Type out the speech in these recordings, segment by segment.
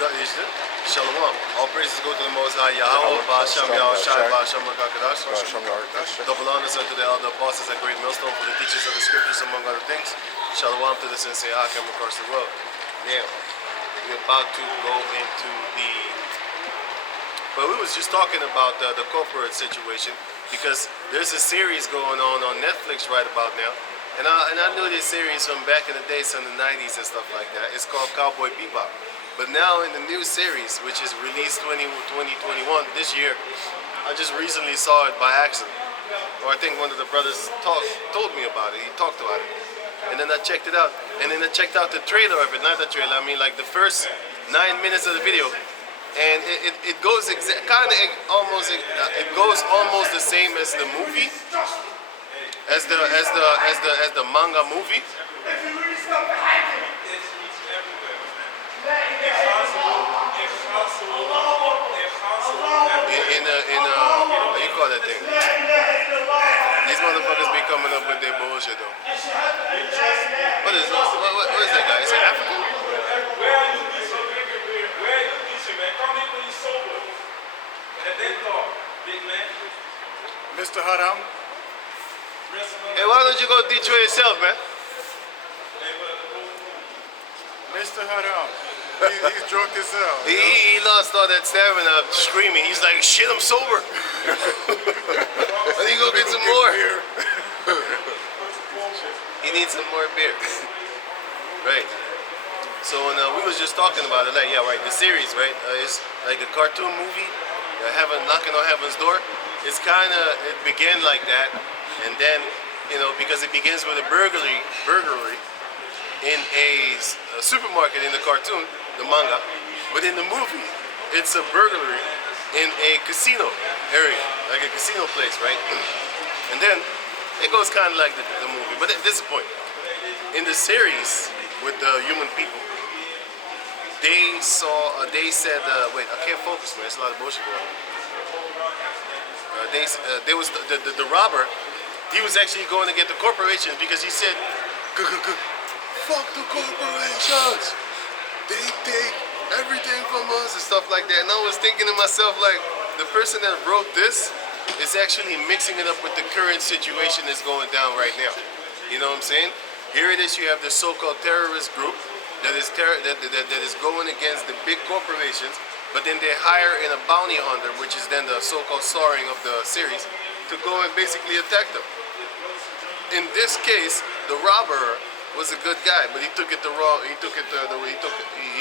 Shalom. All praises go to the Most High Yahweh, Ba'asham Yahushai, Ba'asham Makakadash. Double honors unto the elder apostles at Great Millstone for the teachers of the scriptures, among other things. Shalom to the Sensei Hakim across the world. Now, we're about to go into the... But we was just talking about the corporate situation, because there's a series going on Netflix right about now. And I knew this series from back in the days, from the 90s and stuff like that. It's called Cowboy Bebop. But now in the new series, which is released 2021 this year, I just recently saw it by accident. Or I think one of the brothers told me about it. He talked about it. And then I checked it out. And then I checked out the trailer of it. Not the trailer, I mean like the first 9 minutes of the video. And it goes almost the same as the movie, as the manga movie. What you call that thing? These motherfuckers be coming up with their bullshit though. What is that guy? Is it African? Mr. Haram. Hey, why don't you go teach for yourself, man? Mr. Haram. He's drunk as hell. He lost all that stamina screaming. He's like, shit, I'm sober. I need to go get some more. He needs some more beer. Right. So we was just talking about it. Like, yeah, right. The series, right? It's like the cartoon movie, Knocking on Heaven's Door. It began like that, and then, because it begins with a burglary in a supermarket in the cartoon, the manga, but in the movie, it's a burglary in a casino area, like a casino place, right? And then it goes kind of like the movie, but at this point, in the series with the human people, they said, wait, I can't focus, man. There's a lot of bullshit going on. There was the robber. He was actually going to get the corporations because he said, "Fuck the corporations. They take everything from us," and stuff like that. And I was thinking to myself, like, the person that wrote this is actually mixing it up with the current situation that's going down right now. You know what I'm saying? Here it is. You have this so-called terrorist group that is going against the big corporations, but then they hire in a bounty hunter, which is then the so-called starring of the series, to go and basically attack them. In this case, the robber was a good guy, but he took it the wrong. He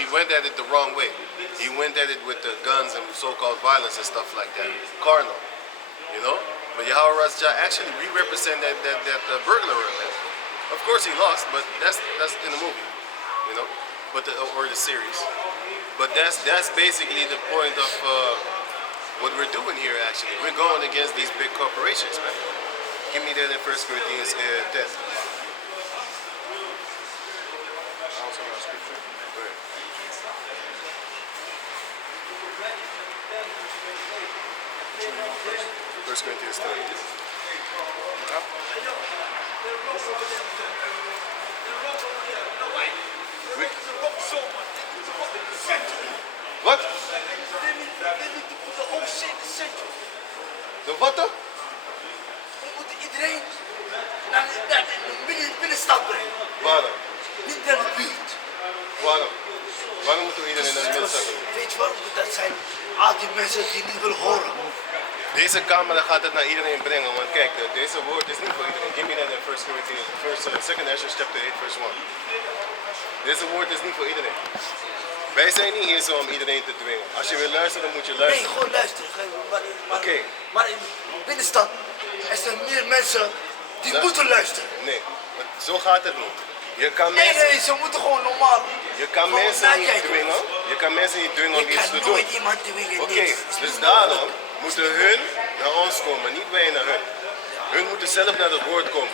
went at it the wrong way. He went at it with the guns and so-called violence and stuff like that, carnal, But Yahweh Razja actually re-represent that burglar, man. Of course he lost, but that's in the movie, or the series. But that's basically the point of what we're doing here. Actually, we're going against these big corporations, man. Give me that in 1 Corinthians 10. First Corinthians 10. Wat? De wat dan? We moeten iedereen naar de binnenstad brengen. Waarom? Niet naar de buurt. Waarom? Waarom moeten we iedereen naar de binnenstad brengen? Weet je waarom? Dat zijn al die mensen die niet willen horen. Deze camera gaat het naar iedereen brengen, want kijk, deze woord is niet voor iedereen. Give me that in 1 Corinthians, 2 Ezra chapter 8, verse 1. Deze woord is niet voor iedereen. Wij zijn niet hier zo om iedereen te dwingen. Als je wil luisteren, dan moet je luisteren. Nee, gewoon luisteren. Oké. Maar in de binnenstad, er zijn meer mensen die moeten luisteren. Nee, zo gaat het niet. Je kan mensen... Nee, ze moeten gewoon normaal. Je kan mensen niet dwingen. Je kan mensen niet dwingen om iets te doen. Je kan nooit iemand dwingen. Oké, dus daarom moeten hun naar ons komen, niet wij naar hun. Hun moeten zelf naar het woord komen.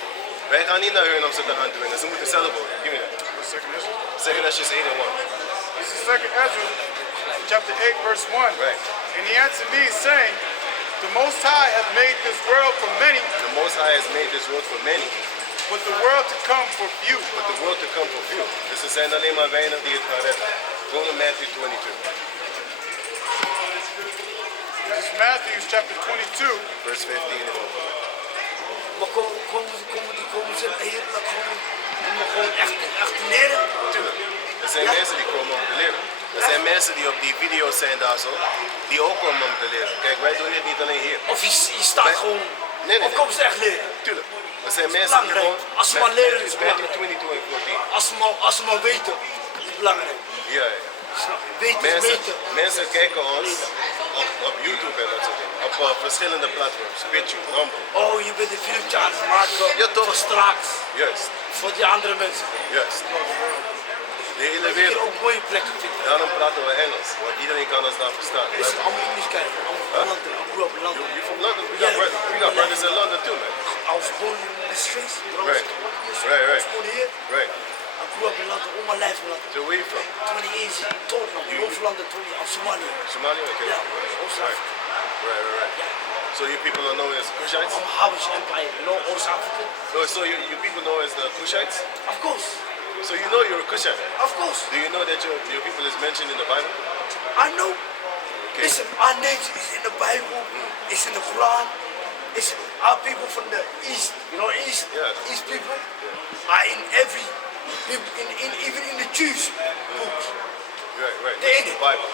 Wij gaan niet naar hun om ze te gaan dwingen. Ze moeten zelf worden. Give me that. 2 Ezra 8 and 1. This is 2 Ezra chapter 8 verse 1. Right. And he answered me saying, the Most High hath made this world for many. The Most High has made this world for many. But the world to come for few. But the world to come for few. Dus er zijn alleen maar weinig die het gaan redden. Go to Matthew 22, This is Matthew chapter 22. verse 15 and over. Maar komen ze hier om gewoon echt te leren? Tuurlijk. Er zijn mensen die komen om te leren. Er zijn mensen die op die video's zijn daar zo, die ook komen om te leren. Kijk, wij doen dit niet alleen hier. Of je staat gewoon, of komen ze echt leren? Tuurlijk. Er zijn mensen die gewoon... Als ze maar leren is Matthew belangrijk. 22 en 14. Als ze maar weten, is belangrijk. Ja, ja. Snap je? Weten is weten. Mensen kijken ons op YouTube en dat soort dingen. Op verschillende platforms. BitChute, Rumble. Oh, je bent een filmpje aan het maken Ja, toch. voor straks. Juist, Voor die andere mensen. juist. De hele Dat je wereld. ook mooie plekken vindt. Daarom praten we Engels, want iedereen kan ons daar verstaan. Is het allemaal English kijken? Allemaal London. I grew up in London. You from London? We got brothers in London too, man. I was born in the streets. Right. I was born here. Right. I grew up in London all my life in London. So where you from? 20 years in Tottenham, North London, 20 I'm Somalia. Somalia? Okay. Yeah, Oost Right. Africa. Right. So you people are known as Kushites? I'm Habish Empire, you know, Oost Africa. So you people know as the Kushites? Of course, So you know you're a Kushite? of course. Do you know that your people is mentioned in the Bible? I know. Okay. Listen, our names is in the Bible, it's in the Quran. It's our people from the East, you know, East, Yeah. East people are in every, even in the Jews books. Right. They're in It's it. the Bible.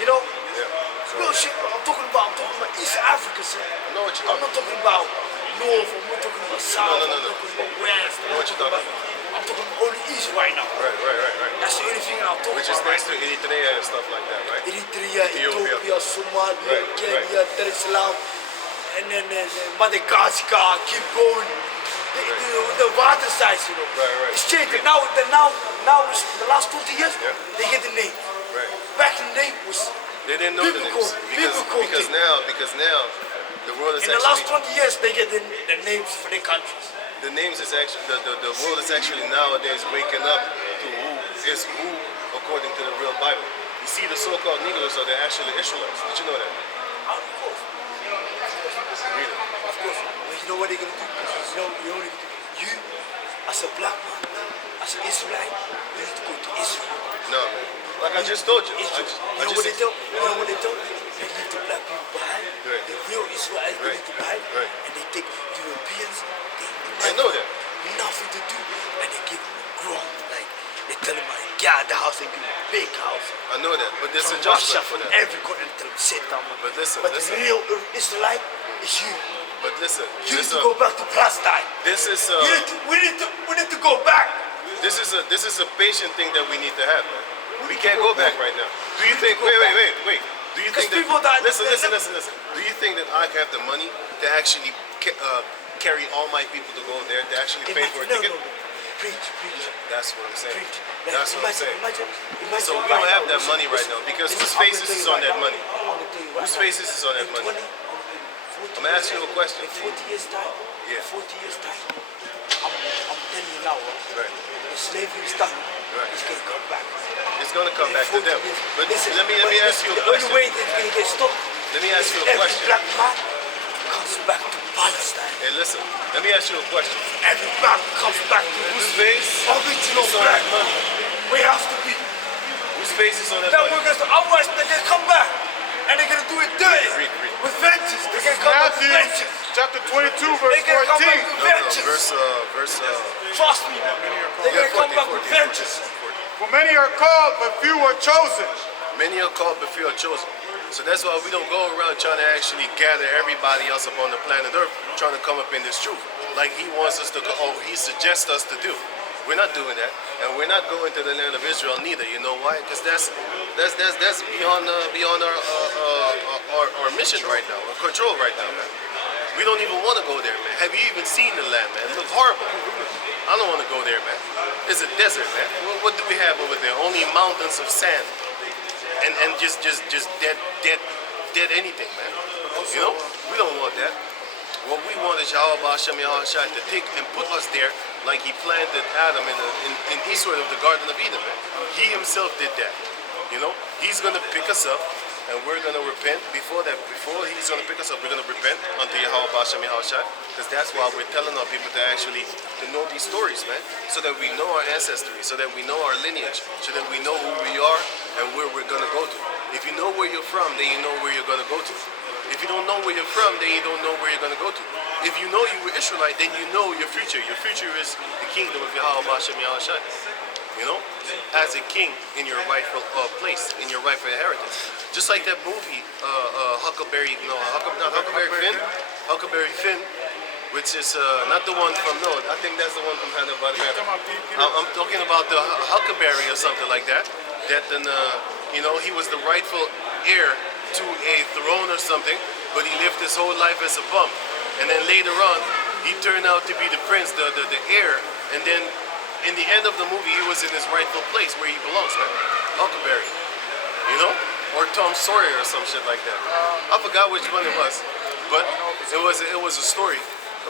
You know? Yeah. Real shit, I'm talking about East Africa, sir. I know what you're I'm talking not talking about North, I'm not talking about South, No. I'm talking about West. know what you're talking I'm talking about only East right now. Right. That's the only thing I'm talking Which is about. next to Eritrea and stuff like that, right? Eritrea, Ethiopia. Ethiopia, Somalia, Right, Kenya, Dar es Salaam, and then Madagascar, keep going. The water size, you know. Right. It's changing. Now, it's the last 20 years, Yeah. they get the name. Right. Back in the day was They didn't know the names biblical because thing. now the world is In the last actually 20 years, they get the names for their countries. the names is actually the world is actually nowadays waking up to who is who according to the real Bible. You see, the so-called Negroes are they're actually Israelites. Did you know that? Of course. Really? Of course. But you know what they're gonna do? You know what they're gonna do? You, as a black man, as an Israelite, you need to go to Israel. No, man. Like I just told you. Israel. I You know just what they tell? You know what they tell? They leave the black people behind. Right. The real Israelites they Right. leave behind, Right. and they take Europeans. I know that. Nothing to do, and they give them a grown. Like they tell them, like, get out the house and give them a big house. I know that. But there's a From Russia, judgment for from that. every continent, tell them sit down. But listen, But listen. the real Israelite is you. But listen, You need to go back to Palestine. this is We need to go back. this is a patient thing that we need to have, man. We can't go back right now. Do you think? Wait. Do you think Because people that- listen? Do you think that I have the money to actually carry all my people to go there to actually pay for a ticket? Preach. That's what I'm saying. Preach. That's what I'm saying. Imagine So we don't have that money right now because whose faces is on that money? Whose faces is on that money? I'm gonna ask you a question. In 40 years time, Yeah. 40 years time, I'm telling you now, Right. the slavery is done. Right. It's gonna come back. It's gonna come back to them. But Listen, let me ask you a the question. only way that's gonna get stopped. Let me ask you a Every question. black man comes back to Palestine. Hey, listen. Let me ask you a question. Every man comes back to Whose face original is on black that money? We have to be. Whose face is on that That money? we're gonna, otherwise they're gonna come back and they're gonna do it dirty Read. with vengeance. They're gonna come back with Matthew vengeance. chapter 22, They're verse gonna come back 14. with No, vengeance. verse Trust me. They're yeah, gonna come back with 14. vengeance. For many are called, but few are chosen. Many are called, but few are chosen. So that's why we don't go around trying to actually gather everybody else upon the planet Earth, trying to come up in this truth, like he wants us to go, or he suggests us to do. We're not doing that, and we're not going to the land of Israel neither. You know why? Because that's beyond our mission right now, our control right now, man. We don't even want to go there, man. Have you even seen the land, man? It looks horrible. I don't want to go there, man. It's a desert, man. What do we have over there? Only mountains of sand, and just dead anything, man. You know, we don't want that. What we want is Yahweh Hashem Yahushua to take and put us there like he planted Adam in eastward of the Garden of Eden, man. He himself did that. You know, he's gonna pick us up and we're gonna repent before that. Before He's gonna pick us up, we're gonna repent unto Yahweh Bashem Yahushai, because that's why we're telling our people to actually to know these stories, man, so that we know our ancestry, so that we know our lineage, so that we know who we are and where we're gonna go to. If you know where you're from, then you know where you're gonna go to. If you don't know where you're from, then you don't know where you're gonna go to. If you know you were Israelite, then you know your future. Your future is the kingdom of Yahweh Bashem Yahushai. You know, as a king in your rightful place, in your rightful inheritance. Just like that movie, Huckleberry, no, not Huckleberry Finn, Huckleberry Finn, which is not the one from, no, I think that's the one from Hannah Barbera. I'm talking about the Huckleberry or something like that. That then, you know, he was the rightful heir to a throne or something, but he lived his whole life as a bum. And then later on, he turned out to be the prince, the heir, and then in the end of the movie, he was in his rightful place where he belongs, right? Huckleberry, you know, or Tom Sawyer or some shit like that. I forgot which one it was, but it was a story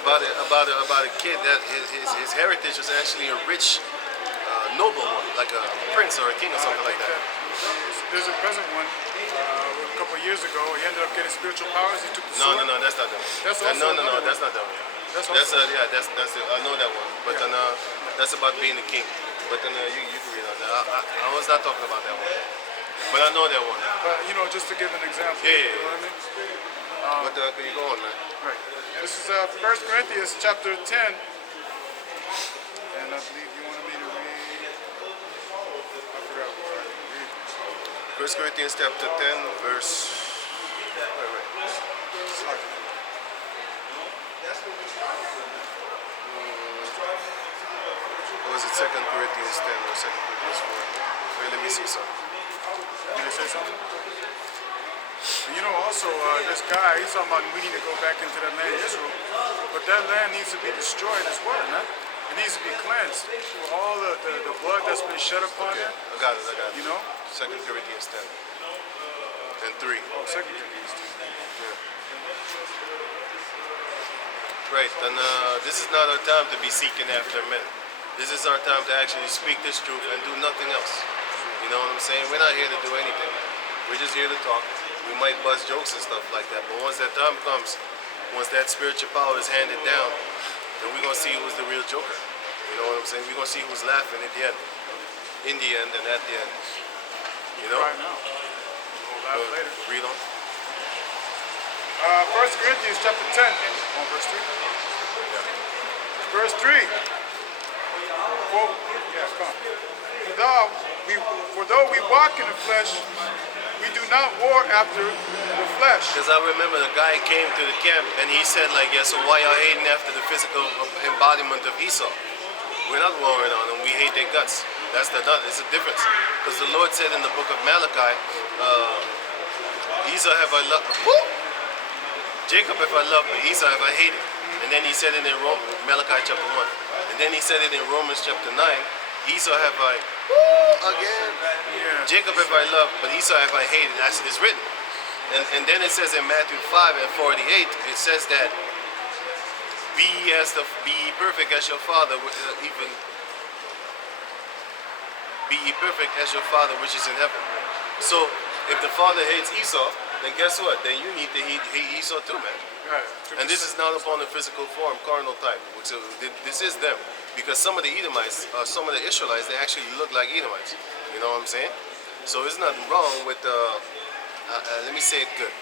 about a kid that his heritage was actually a rich noble one, like a prince or a king or something like that. There's a present one. A couple of years ago, he ended up getting spiritual powers. He took the No, sword. no, that's not that one. That's also no, that's not that one. That's Yeah, that's it. I know that one, but then that's about being a king. But then you can read on that. I was not talking about that one, but I know that one. But you know, just to give an example. Yeah. You know what I mean? But can you go on, man? Right. This is 1 Corinthians chapter 10, and I believe you wanted me to read. I forgot what I read. 1 Corinthians chapter 10, verse. Wait. Sorry. Or was it 2 Corinthians 10 or 2 Corinthians 4? Wait, let me see something. Can I say something? You know, also, this guy, he's talking about we need to go back into that land, Israel. But that land needs to be destroyed as well, man. It needs to be cleansed. For all the blood that's been shed upon it. I got it. You know? 2 Corinthians 10 and 3. Oh, 2 Corinthians 10. Right, and this is not our time to be seeking after men. This is our time to actually speak this truth and do nothing else. You know what I'm saying? We're not here to do anything. We're just here to talk. We might bust jokes and stuff like that, but once that time comes, once that spiritual power is handed down, then we're going to see who's the real joker. You know what I'm saying? We're going to see who's laughing at the end. In the end and at the end. You know? Right now. We'll laugh later. Read on. 1 Corinthians chapter 10. On verse 3. Verse 3. Quote, come. For though we walk in the flesh, we do not war after the flesh. Because I remember the guy came to the camp and he said like, yeah, so why y'all hating after the physical embodiment of Esau? We're not warring on them, we hate their guts. It's a difference. Because the Lord said in the book of Malachi, Esau have I loved, Jacob have I loved, but Esau have I hated. And then he said it in Malachi chapter 1. And then he said it in Romans chapter 9, Esau have I, again. Yeah. Jacob have I loved, but Esau have I hated, as it is written. And then it says in Matthew 5 and 48, it says that, be ye perfect as your Father, even be ye perfect as your Father which is in heaven. So if the Father hates Esau, then guess what? Then you need to hate Esau too, man. Right. And this is not upon the physical form, carnal type. So this is them. Because some of the Edomites, some of the Israelites, they actually look like Edomites. You know what I'm saying? So there's nothing wrong with, let me say it good.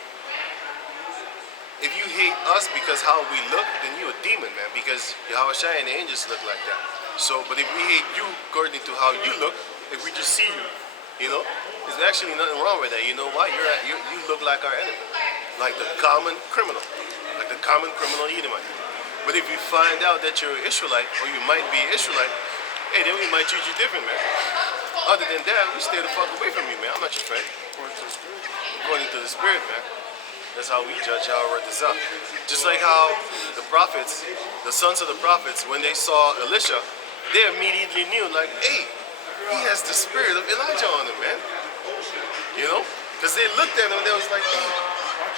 If you hate us because how we look, then you're a demon, man. Because Yahushua and the angels look like that. So, but if we hate you according to how you look, if we just see you, you know, there's actually nothing wrong with that. You know why? You look like our enemy. Like the common criminal. Like the common criminal Edomite. But if you find out that you're an Israelite, or you might be an Israelite, hey, then we might treat you different, man. Other than that, we stay the fuck away from you, man. I'm not your friend. According to the Spirit, man. That's how we judge our result. Just like how the prophets, the sons of the prophets, when they saw Elisha, they immediately knew, like, hey, he has the spirit of Elijah on him, man. You know? Because they looked at him and they was like, hey,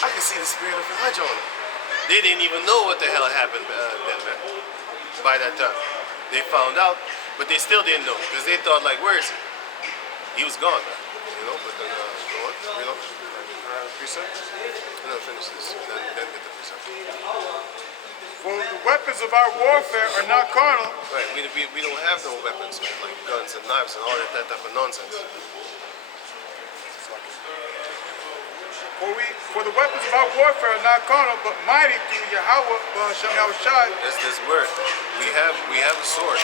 I can see the spirit of Elijah on him. They didn't even know what the hell happened then, man. By that time. They found out, but they still didn't know. Because they thought, like, where is he? He was gone, man. You know, but then, go on, you know. precept. No, finish this. Then get the precept. For the weapons of our warfare are not carnal, Right, we don't have no weapons, man, like guns and knives and all that type of nonsense. for the weapons of our warfare are not carnal, but mighty through Yahweh B'Hashem Yahushai. That's this word. We have a sword, a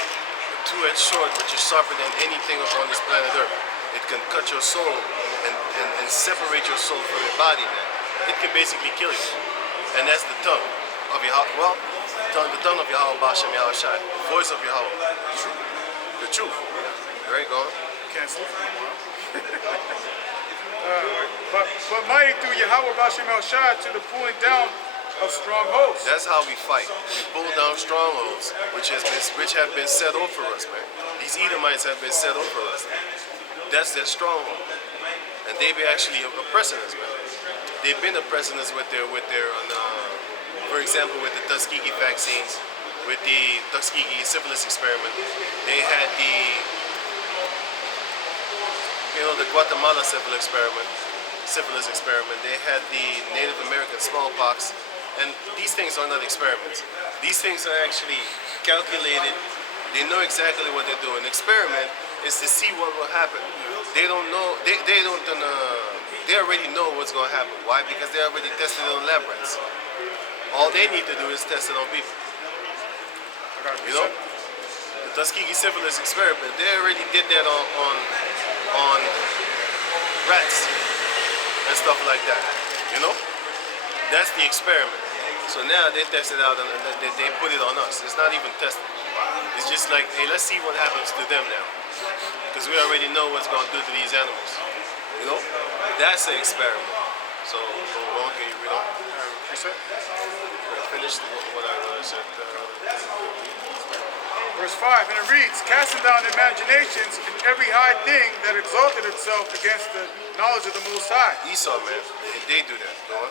two-edged sword, which is sharper than anything upon this planet Earth. It can cut your soul and separate your soul from your body, man. It can basically kill you. And that's the tongue of Yahweh. Well, the tongue of Yahweh B'Hashem Yahushai, the voice of Yahweh, the truth. Right, go on. Can't sleep anymore. But mighty through Yahweh B'Hashem Yahushai to the pulling down of strongholds. That's how we fight. We pull down strongholds, which have been set over us, man. These Edomites have been set over us. That's their stronghold, and they be actually oppressing us, man. They've been oppressing us with their for example, with the Tuskegee vaccines, with the Tuskegee syphilis experiment. They had the Guatemala syphilis experiment. They had the Native American smallpox, and these things are not experiments. These things are actually calculated. They know exactly what they're doing. Experiment is to see what will happen. They don't know. They already know what's going to happen. Why? Because they already tested it on lab rats. All they need to do is test it on people. You know, the Tuskegee syphilis experiment. They already did that on rats and stuff like that. You know, that's the experiment. So now they test it out and they put it on us. It's not even tested. It's just like, hey, let's see what happens to them now, because we already know what's going to do to these animals. You know, that's an experiment. So go on, can you read on? Finish what I said. Verse 5, and it reads, casting down imaginations and every high thing that exalted itself against the knowledge of the Most High. Esau, man, they do that. Go on.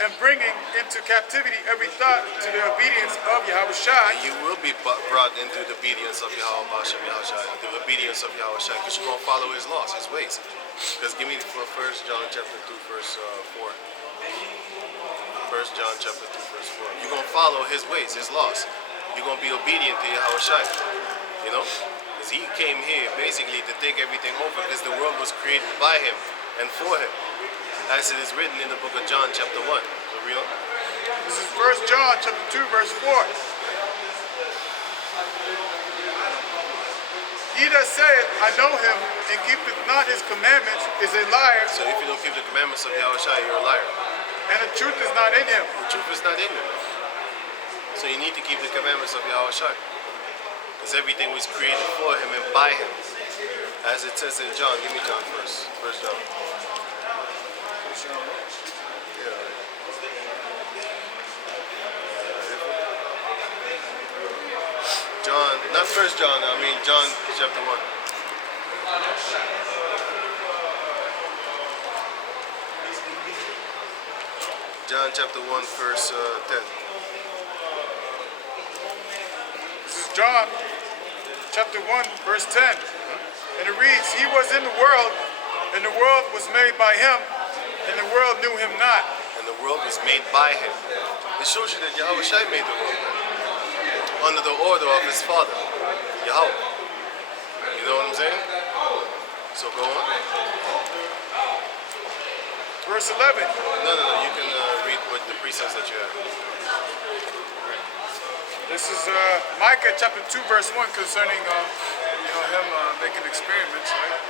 And bringing into captivity every thought to the obedience of Yahushai. You will be brought into the obedience of Yahweh B'Hashem Yahushai, the obedience of Yahushai, because you're going to follow his laws, his ways. Because give me 1 John chapter 2, verse 4. 1 John chapter 2, verse 4. You're going to follow his ways, his laws. You're going to be obedient to Yahushai. You know? Because he came here basically to take everything over, because the world was created by him and for him, as it is written in the book of John chapter 1. So read on. This is 1 John chapter 2, verse 4. He that saith, I know him, and keepeth not his commandments, is a liar. So if you don't keep the commandments of Yahushai, you're a liar. And the truth is not in him. The truth is not in you. So you need to keep the commandments of Yahushai, because everything was created for him and by him. As it says in John. Give me John first. 1 John. John, not 1 John, I mean John chapter 1. John chapter 1, verse 10. This is John chapter 1, verse 10. And it reads, he was in the world, and the world was made by him, and the world knew him not. And the world was made by him. It shows you that Yahushai made the world, under the order of his father, Yahweh. You know what I'm saying? So go on. Verse 11. No, you can read what the precepts that you have. This is Micah chapter 2, verse 1, concerning him making experiments, right?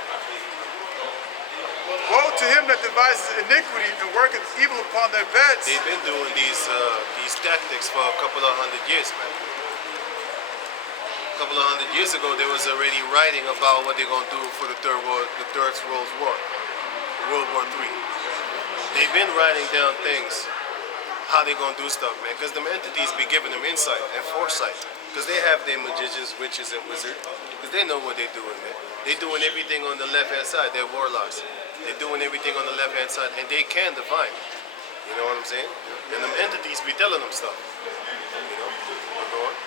Woe to him that devises iniquity and worketh evil upon their beds. They've been doing these tactics for a couple of 100 years, man. A couple of 100 years ago, they was already writing about what they're gonna do for the Third World War, World War III. They've been writing down things, how they're gonna do stuff, man. Because them entities be giving them insight and foresight. Because they have their magicians, witches, and wizards. Because they know what they're doing, man. They're doing everything on the left-hand side. They're warlocks. They're doing everything on the left-hand side, and they can divine. You know what I'm saying? And them entities be telling them stuff. You know? Go on.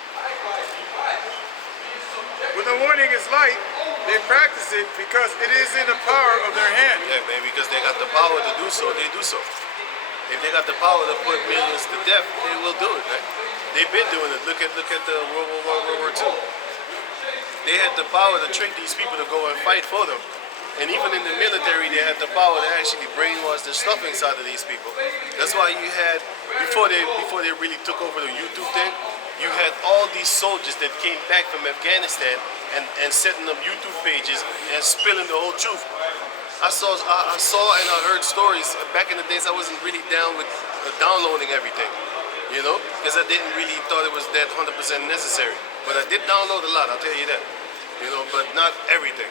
When the warning is light, they practice it because it is in the power of their hand. Yeah, man, because they got the power to do do so, they do so. If they got the power to put millions to death, they will do it, right? They've been doing it. Look at the World War II. They had the power to trick these people to go and fight for them. And even in the military, they had the power to actually brainwash the stuff inside of these people. That's why you had, before they really took over the YouTube thing, you had all these soldiers that came back from Afghanistan and setting up YouTube pages and spilling the whole truth. I saw and I heard stories. Back in the days, I wasn't really down with downloading everything, you know, because I didn't really thought it was that 100% necessary. But I did download a lot, I'll tell you that, you know, but not everything.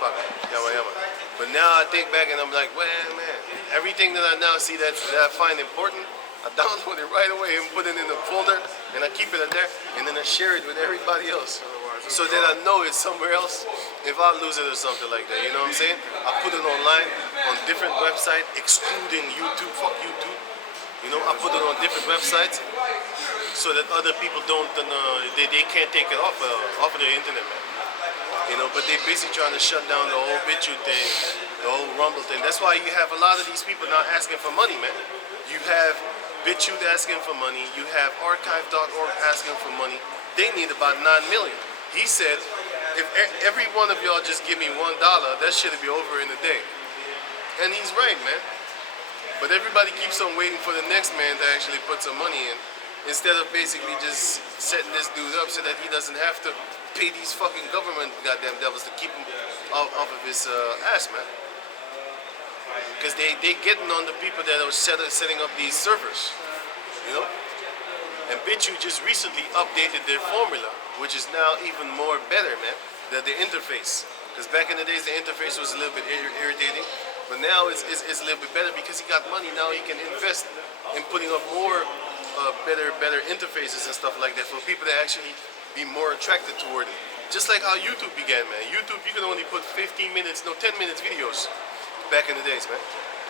Fuck, yama yama. But now I think back and I'm like, well, man, everything that I now see that I find important, I download it right away and put it in a folder, and I keep it in there, and then I share it with everybody else, so that I know it's somewhere else if I lose it or something like that. You know what I'm saying? I put it online on different websites, excluding YouTube. Fuck YouTube. You know, I put it on different websites so that other people don't, they can't take it off of the internet, man. You know, but they basically trying to shut down the whole BitChute thing, the whole Rumble thing. That's why you have a lot of these people not asking for money, man. You have BitChute asking for money. You have archive.org asking for money. They need about 9 million. He said, if every one of y'all just give me $1, that shit'll be over in a day. And he's right, man. But everybody keeps on waiting for the next man to actually put some money in, instead of basically just setting this dude up so that he doesn't have to pay these fucking government goddamn devils to keep him off of his ass, man. Because they getting on the people that are setting up these servers, you know? And BitChute just recently updated their formula, which is now even more better, man, than the interface. Because back in the days, the interface was a little bit irritating, but now it's a little bit better because he got money. Now he can invest in putting up more better interfaces and stuff like that for people to actually be more attracted toward it. Just like how YouTube began, man. YouTube, you can only put 10 minutes videos back in the days, man.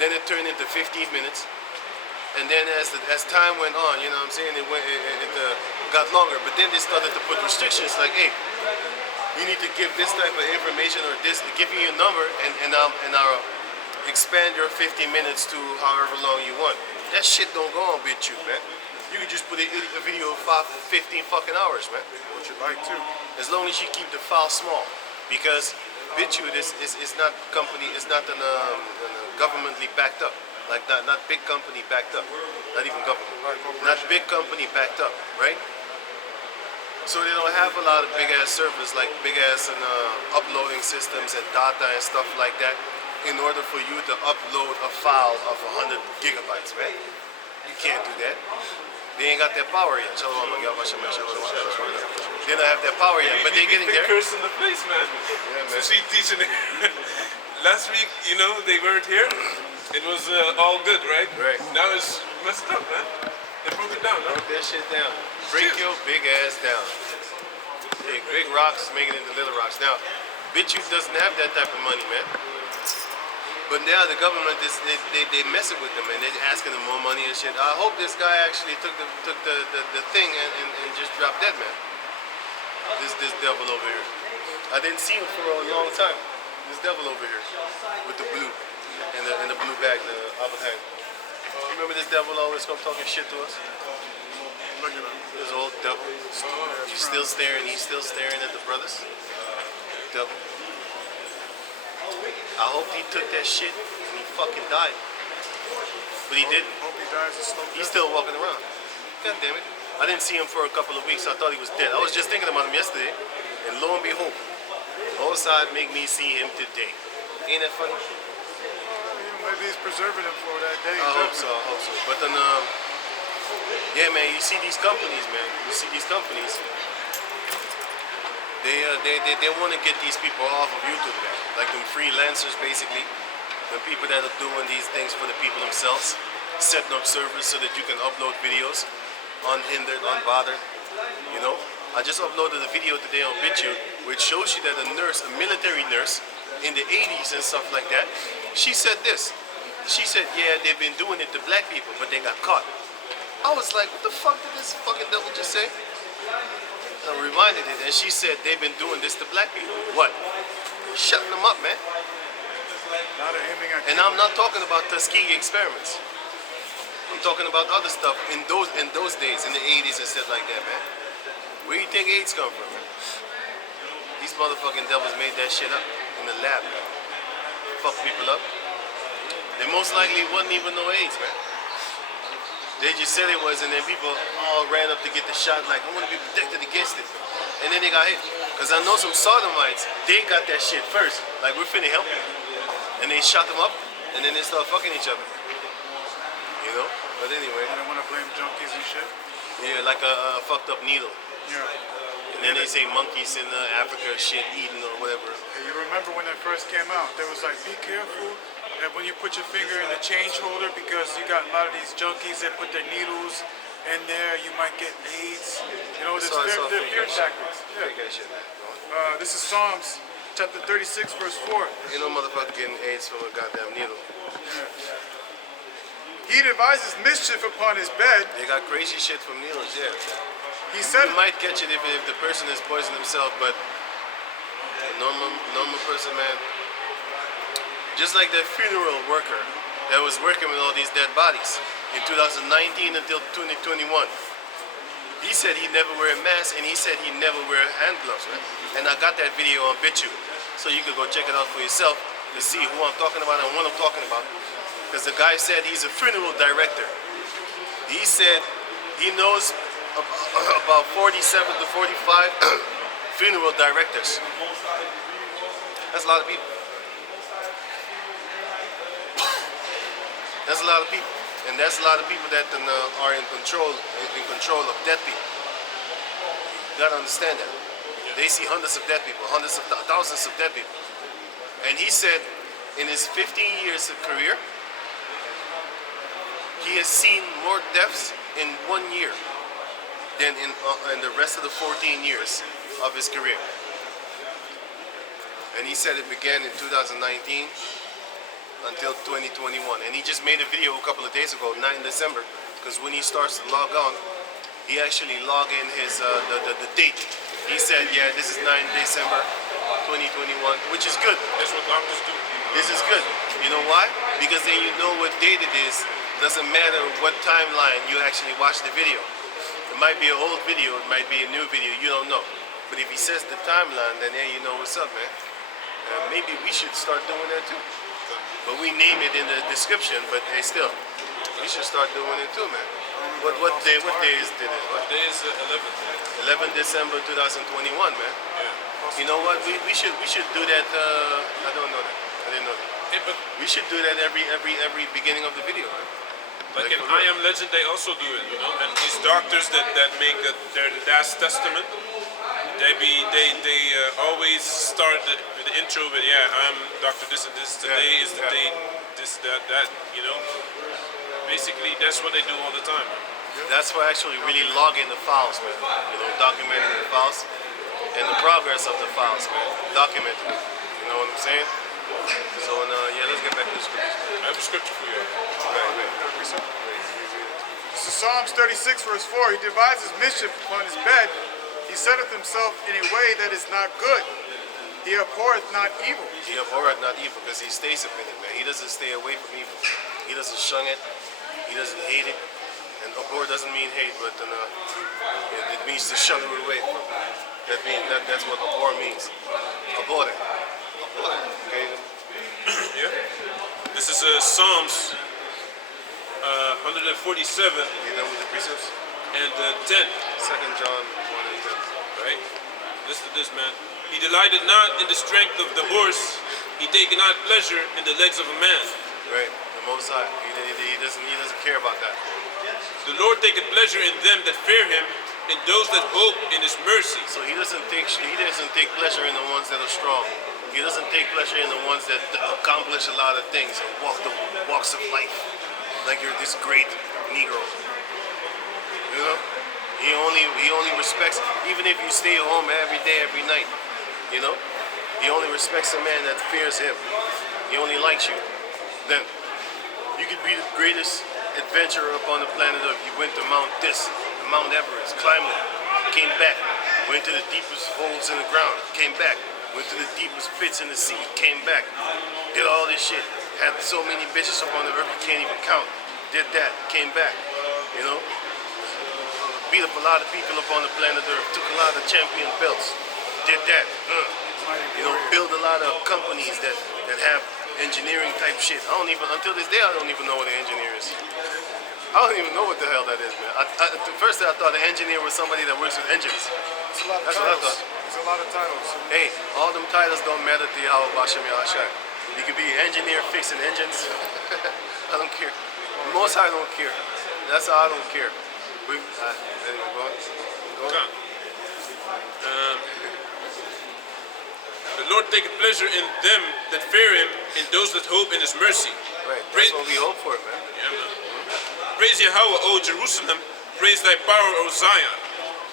Then it turned into 15 minutes. And then as time went on, you know what I'm saying, it got longer. But then they started to put restrictions like, hey, you need to give this type of information or this, give me a number, and I'll expand your 50 minutes to however long you want. That shit don't go on BitChute, man. You can just put a video of 15 fucking hours, man. What you like too. As long as you keep the file small. Because BitChute is not company, is not governmentally backed up. Like not big company backed up. Not even government. Not big company backed up, right? So they don't have a lot of big ass servers like big ass uploading systems and data and stuff like that in order for you to upload a file of 100 gigabytes, man. You can't do that. They ain't got that power yet. They don't have that power yet, but they're getting there. Curse in the face, man. Yeah, man. Especially teaching. Last week, you know, they weren't here. It was all good, right? Right. Now it's messed up, man. They broke it down, no? Broke that shit down. Break your big ass down. Take big rocks, make it into little rocks. Now, BitChute doesn't have that type of money, man. But now the government they messing with them and they're asking them more money and shit. I hope this guy actually took the thing and just dropped dead, man. This devil over here. I didn't see him for a long time. This devil over here with the blue and the blue bag, the Albert Heijn. You remember this devil always come talking shit to us? Look at him. This old devil. He's still staring. He's still staring at the brothers. Devil. I hope he took that shit and he fucking died. But he didn't. Hope he dies a slow He's death. still walking around. God damn it. I didn't see him for a couple of weeks. So I thought he was dead. I was just thinking about him yesterday. And lo and behold, all side make me see him today. Ain't that funny? Maybe he's preserving him for that day. I hope so. But then, yeah, man, you see these companies, man. You see these companies. They want to get these people off of YouTube, man. Like them freelancers, basically. The people that are doing these things for the people themselves. Setting up servers so that you can upload videos unhindered, unbothered. You know? I just uploaded a video today on BitChute which shows you that a nurse, a military nurse, in the 80s and stuff like that, she said this. She said, yeah, they've been doing it to black people, but they got caught. I was like, what the fuck did this fucking devil just say? I reminded it, and she said, they've been doing this to black people. What? Shutting them up, man. Not aiming at And I'm not talking about Tuskegee experiments. I'm talking about other stuff in those days, in the 80s and stuff like that, man. Where do you think AIDS come from, man? These motherfucking devils made that shit up in the lab. Fuck people up. They most likely wasn't even no AIDS, man. They just said it was, and then people all ran up to get the shot like, I want to be protected against it. And then they got hit. Because I know some sodomites, they got that shit first. Like, we're finna help you. And they shot them up, and then they started fucking each other. You know? But anyway. I don't want to blame junkies and shit. Yeah, like a fucked up needle. Yeah. And then they say monkeys in Africa shit eating or whatever. And you remember when it first came out, there was like, be careful that when you put your finger in the change holder, because you got a lot of these junkies that put their needles in there, you might get AIDS. You know, they're fear tactics. Yeah. Fake ass shit. This is Psalms chapter 36, verse 4. Ain't no motherfucker getting AIDS from a goddamn needle. He devises mischief upon his bed. They got crazy shit from needles, yeah. He said, You might catch it if the person is poisoning himself, but a normal person, man, just like that funeral worker that was working with all these dead bodies in 2019 until 2021. He said he never wear a mask, and he said he never wear hand gloves, man. And I got that video on BitChute, so you could go check it out for yourself to see who I'm talking about and what I'm talking about. Because the guy said he's a funeral director. He said he knows about 47 to 45 funeral directors. That's a lot of people. That's a lot of people, and that's a lot of people that are in control of dead people. You gotta understand that. They see hundreds of dead people, hundreds of thousands of dead people. And he said, in his 15 years of career, he has seen more deaths in 1 year than in the rest of the 14 years of his career. And he said it began in 2019. Until 2021, and he just made a video a couple of days ago, 9 December, because when he starts to log on, he actually log in his the date. He said, yeah, this is 9 December 2021, which is good. That's what doctors do. This is good. You know why? Because then you know what date it is. Doesn't matter what timeline you actually watch the video. It might be an old video, it might be a new video, you don't know. But if he says the timeline, then yeah, you know what's up, man. Maybe we should start doing that too. But we name it in the description, but hey, still, we should start doing it too, man. What day is today? What? Today is 11th. 11 December 2021, man. Yeah. You know what? We should do that. I don't know that. I didn't know that. Hey, but We should do that every beginning of the video, man. like in for I real. Am Legend, they also do it, you know. And these doctors that make their last testament, they always start the intro with, yeah, I'm Doctor This and This. Today is the day, this, that, you know. Basically, that's what they do all the time. That's for actually really logging the files, man. You know, documenting the files and the progress of the files, man. Documenting it. You know what I'm saying? So, yeah, let's get back to the scripture. I have a scripture for you. This is Psalms 36, verse 4. He devises mischief upon his bed. He setteth himself in a way that is not good. He abhorreth not evil. He abhorreth not evil because he stays up in it, man. He doesn't stay away from evil. He doesn't shun it. He doesn't hate it. And abhor doesn't mean hate, but it means to shun it away from. That's what abhor means. Abhor it. Abhor it. Okay? Yeah. This is Psalms 147 You know with the precepts? and 10. 2 John 1 and 10. Right? Listen to this, man. He delighted not in the strength of the horse. He taketh not pleasure in the legs of a man. Right? The Most High. He doesn't care about that. The Lord taketh pleasure in them that fear him, in those that hope in his mercy. So he doesn't take pleasure in the ones that are strong. He doesn't take pleasure in the ones that accomplish a lot of things and walk the walks of life. Like you're this great Negro. You know? He only respects, even if you stay home every day, every night, you know? He only respects a man that fears him. He only likes you. Then you could be the greatest adventurer upon the planet Earth. You went to Mount Everest, climbed it, came back, went to the deepest holes in the ground, came back, went to the deepest pits in the sea, came back. did all this shit, had so many bitches up on the earth you can't even count. Did that, came back, you know. Beat up a lot of people up on the planet Earth, took a lot of champion belts, did that. You know, build a lot of companies that have engineering type shit. I don't even, until this day, I don't even know what an engineer is. I don't even know what the hell that is, man. First I thought an engineer was somebody that works with engines. It's a lot of That's what I titles. thought. It's a lot of titles. Hey, all them titles don't matter to Yahweh Bashem Yahashai. You could be an engineer fixing engines. I don't care. Most I don't care. That's how I don't care. Anyway, go on. Come. The Lord taketh pleasure in them that fear him, in those that hope in his mercy. Right, that's what we hope for, man. Yeah, man. Praise Yahweh, O Jerusalem. Praise thy power, O Zion.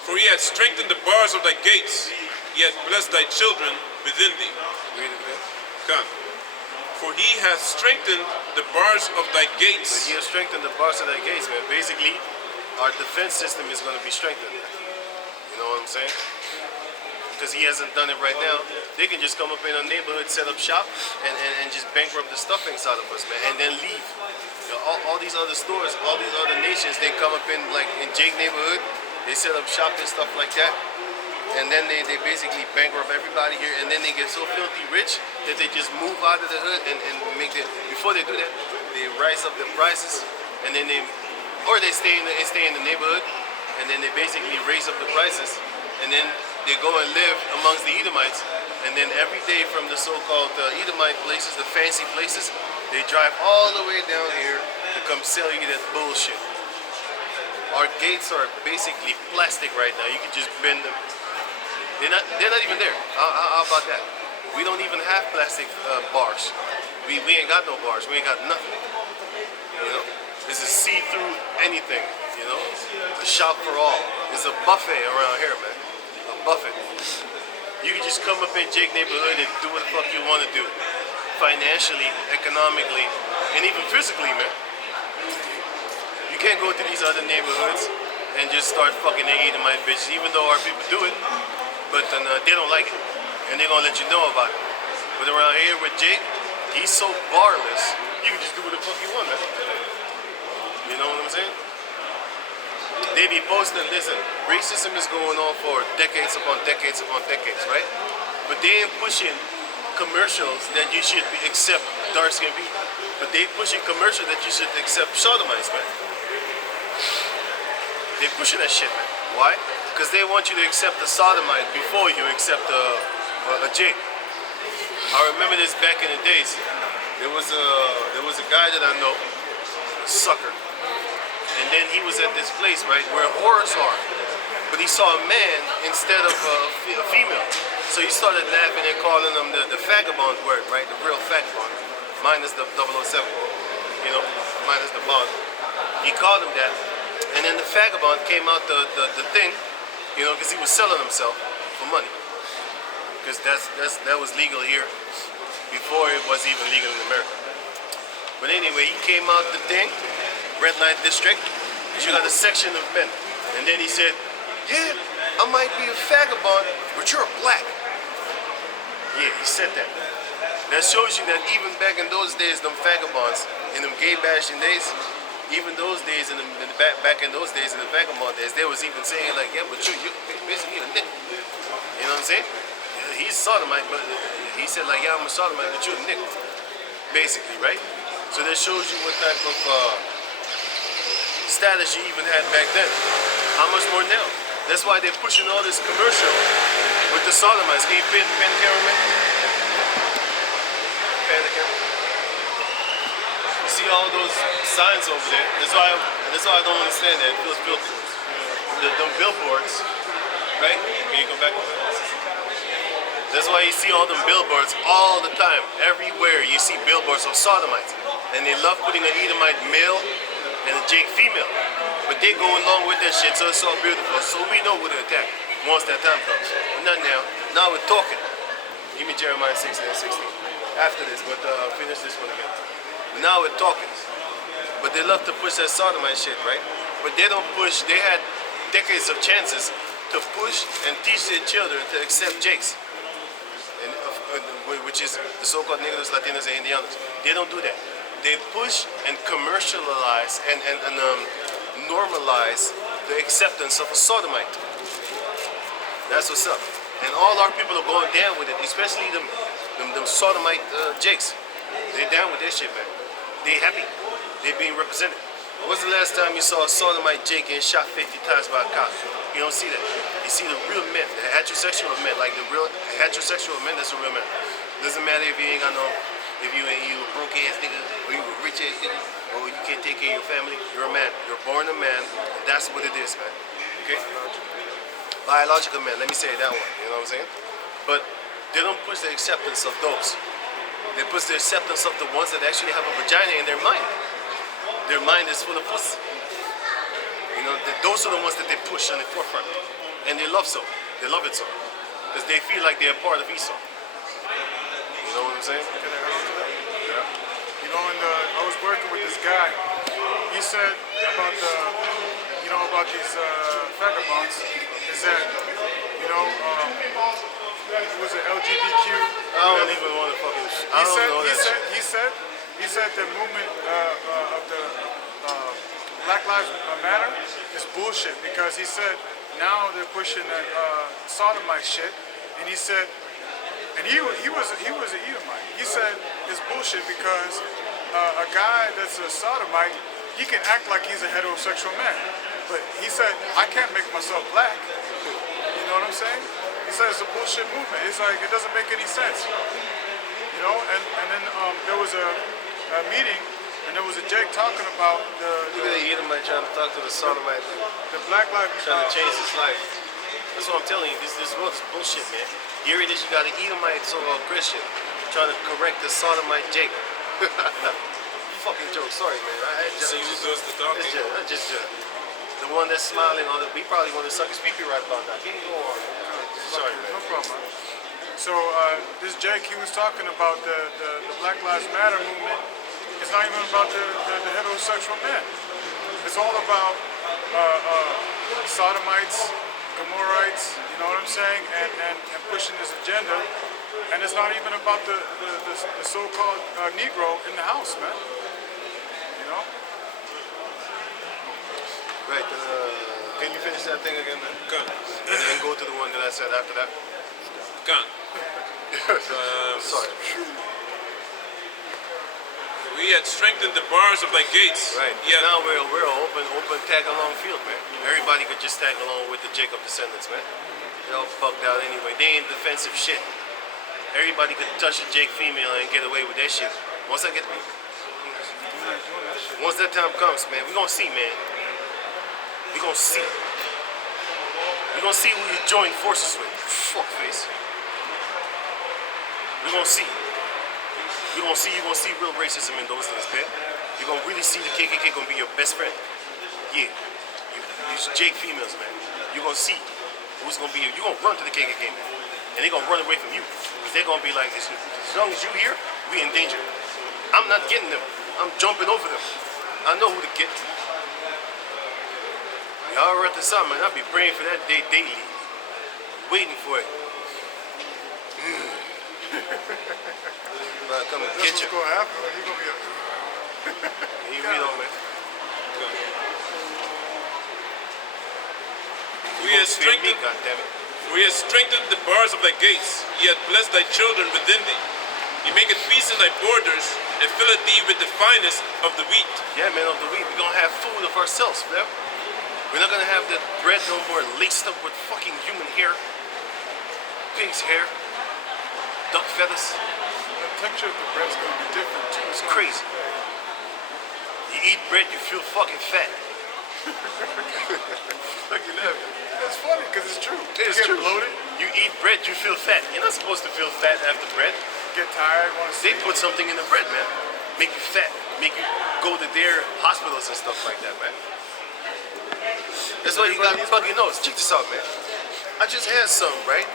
For he hath strengthened the bars of thy gates. He hath blessed thy children within thee. Read it again. Come. For he hath strengthened the bars of thy gates. He has strengthened the bars of thy gates, man. Basically, our defense system is going to be strengthened. You know what I'm saying? Because he hasn't done it right now. They can just come up in a neighborhood, set up shop, and just bankrupt the stuff inside of us, man, and then leave. You know, all these other stores, all these other nations, they come up in, like in Jake neighborhood, they set up shop and stuff like that, and then they basically bankrupt everybody here, and then they get so filthy rich that they just move out of the hood and make it. Before they do that, they rise up the prices, and then they stay in the neighborhood, and then they basically raise up the prices, and then they go and live amongst the Edomites, and then every day from the so-called Edomite places, the fancy places, they drive all the way down here to come sell you that bullshit. Our gates are basically plastic right now. You can just bend them. They're not even there. How about that? We don't even have plastic bars. We ain't got no bars. We ain't got nothing. You know? This is see-through anything. You know? It's a shop for all. It's a buffet around here, man. A buffet. You can just come up in Jake neighborhood and do what the fuck you want to do. Financially, economically, and even physically, man. You can't go to these other neighborhoods and just start fucking their Edomite bitches, even though our people do it, but they don't like it, and they're gonna let you know about it. But around here with Jake, he's so barless, you can just do what the fuck you want, man. You know what I'm saying? They be posting, listen, racism is going on for decades upon decades upon decades, right? But they ain't pushing commercials that you should accept dark-skinned people. But they pushing commercials that you should accept sodomites, man. They pushing that shit, man. Why? Because they want you to accept the sodomite before you accept a Jake. I remember this back in the days. There was a guy that I know, a sucker. And then he was at this place, right, where whores are. But he saw a man instead of a female. So he started laughing and calling them the vagabond word, right? The real vagabond. Minus the 007, you know, minus the bond. He called him that. And then the vagabond came out the thing, you know, because he was selling himself for money. Because that was legal here before it was even legal in America. But anyway, he came out the thing, red light district, you got a section of men. And then he said, yeah, I might be a vagabond, but you're black. Yeah, he said that. That shows you that even back in those days, them vagabonds, in them gay bashing days, even those days, back in those days, in the vagabond days, they was even saying like, yeah, but you're basically a nigga. You know what I'm saying? He's sodomite, but he said like, yeah, I'm a sodomite, but you're a nigga. Basically, right? So that shows you what type of status you even had back then. How much more now? That's why they're pushing all this commercial with the sodomites. Can you pan the camera, man? Pan the camera. You see all those signs over there? That's why I don't understand that. It feels filthy. Them billboards, right? Can you come back over there? That's why you see all them billboards all the time. Everywhere you see billboards of sodomites. And they love putting an Edomite male and a Jake female. But they go along with that shit, so it's so beautiful. So we know who to attack once that time comes. But not now. Now we're talking. Give me Jeremiah 16 and 16. After this, but finish this one again. But now we're talking. But they love to push that sodomite shit, right? But they don't push. They had decades of chances to push and teach their children to accept Jakes. And which is the so-called Negros, Latinos, and Indianos. They don't do that. They push and commercialize and normalize the acceptance of a sodomite. That's what's up. And all our people are going down with it, especially them sodomite jakes. They're down with that shit, man. They happy. They're being represented. When's the last time you saw a sodomite jake getting shot 50 times by a cop? You don't see that. You see the real men, the heterosexual men, like the real heterosexual men, that's a real man. Doesn't matter if you ain't got no, if you a broke ass nigga, or you a rich ass nigga, or you can't take care of your family, you're a man. You're born a man, and that's what it is, man. Okay? Biological man, let me say that one, you know what I'm saying? But they don't push the acceptance of those. They push the acceptance of the ones that actually have a vagina in their mind. Their mind is full of pussy. You know, those are the ones that they push on the forefront. And they love so. They love it so. Because they feel like they're part of Esau. You know what I'm saying? Can I add on to that? Yeah. You know, I was working with this guy. He said about about these vagabonds is that, it was an LGBTQ. I don't even want to fucking. I don't know that. He said the movement of the Black Lives Matter is bullshit because he said now they're pushing that sodomite shit, and he said, and he was an Edomite. He said it's bullshit because a guy that's a sodomite, he can act like he's a heterosexual man, but he said I can't make myself black. You know what I'm saying? He said it's a bullshit movement. It's like it doesn't make any sense. You know, and then there was a meeting, and there was a Jake talking about Look at the Edomite trying to talk to the sodomite, the Black Lives trying to change his life. That's what I'm telling you. This world is bullshit, man. Here it is. You got an Edomite, so-called Christian, trying to correct the sodomite Jake. Fucking joke. Sorry, man. So who does the talking? I just the one that's smiling on it. We probably want to suck his pee-pee right about now. Can you go on? Sorry, man. No problem, man. So this Jake, he was talking about the Black Lives Matter movement. It's not even about the heterosexual men. It's all about sodomites, Gomorrites, you know what I'm saying, and pushing this agenda. And it's not even about the so-called Negro in the house, man. You know? Right. Can you finish that thing again, man? Gun. And then go to the one that I said after that. Gun. Sorry. We had strengthened the bars of thy gates. Right. Yeah. Now we're open tag along field, man. Everybody could just tag along with the Jacob descendants, man. They're all bugged out anyway. They ain't defensive shit. Everybody could touch a Jake female and get away with that shit. Once that time comes, man, we gonna see, man. We gonna see. We gonna see who you join forces with. Fuck face. We gonna see. You're gonna see real racism in those things, man. You're gonna really see the KKK gonna be your best friend. Yeah. These Jake females, man. You're gonna see who's gonna be. You're gonna run to the KKK, man. And they're gonna run away from you. Because they're gonna be like, as long as you here, we in danger. I'm not getting them. I'm jumping over them. I know who to get. Y'all run to something, man. I'll be praying for that day daily. Waiting for it. Come and get That's you. what's gonna happen. He's gonna be a... You know, man. We have strengthened the bars of thy gates. He hath blessed thy children within thee. He maketh peace in thy borders, and filleth thee with the finest of the wheat. Yeah, man, of the wheat. We're gonna have food of ourselves, man. We're not gonna have that bread no more laced up with fucking human hair, pig's hair, duck feathers. The texture of the bread's gonna be different too. It's crazy. You eat bread, you feel fucking fat. Look at that. That's funny because it's true. It's you get true. bloated, You eat bread, you feel fat. You're not supposed to feel fat after bread. get tired, want to They sleep. put something in the bread, man. Make you fat. Make you go to their hospitals and stuff like that, man. That's why you got buggy nose. Check this out, man. I just had some, right?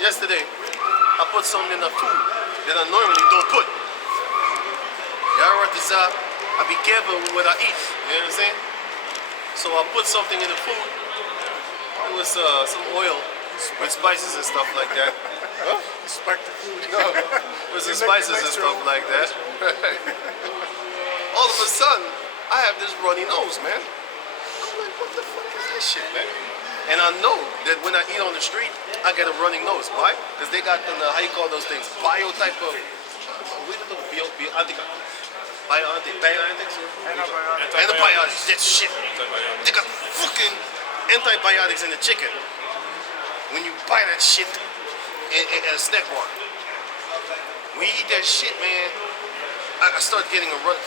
Yesterday, I put something in the food that I normally don't put. Y'all right this out. I be careful with what I eat. You know what I'm saying? So I put something in the food. It was some oil with spices and stuff like that. Huh? Spike the food. No, with some You spices and make stuff your- like that. All of a sudden, I have this runny nose, man. I'm like, what the fuck is this shit, man? And I know that when I eat on the street, I get a running nose. Why? Because they got the, how you call those things? Bio type of, biotics? Antibiotics. Antibiotics, that shit. Antibiotics. They got fucking antibiotics in the chicken. When you buy that shit at a snack bar. When you eat that shit, man, I start getting a run. The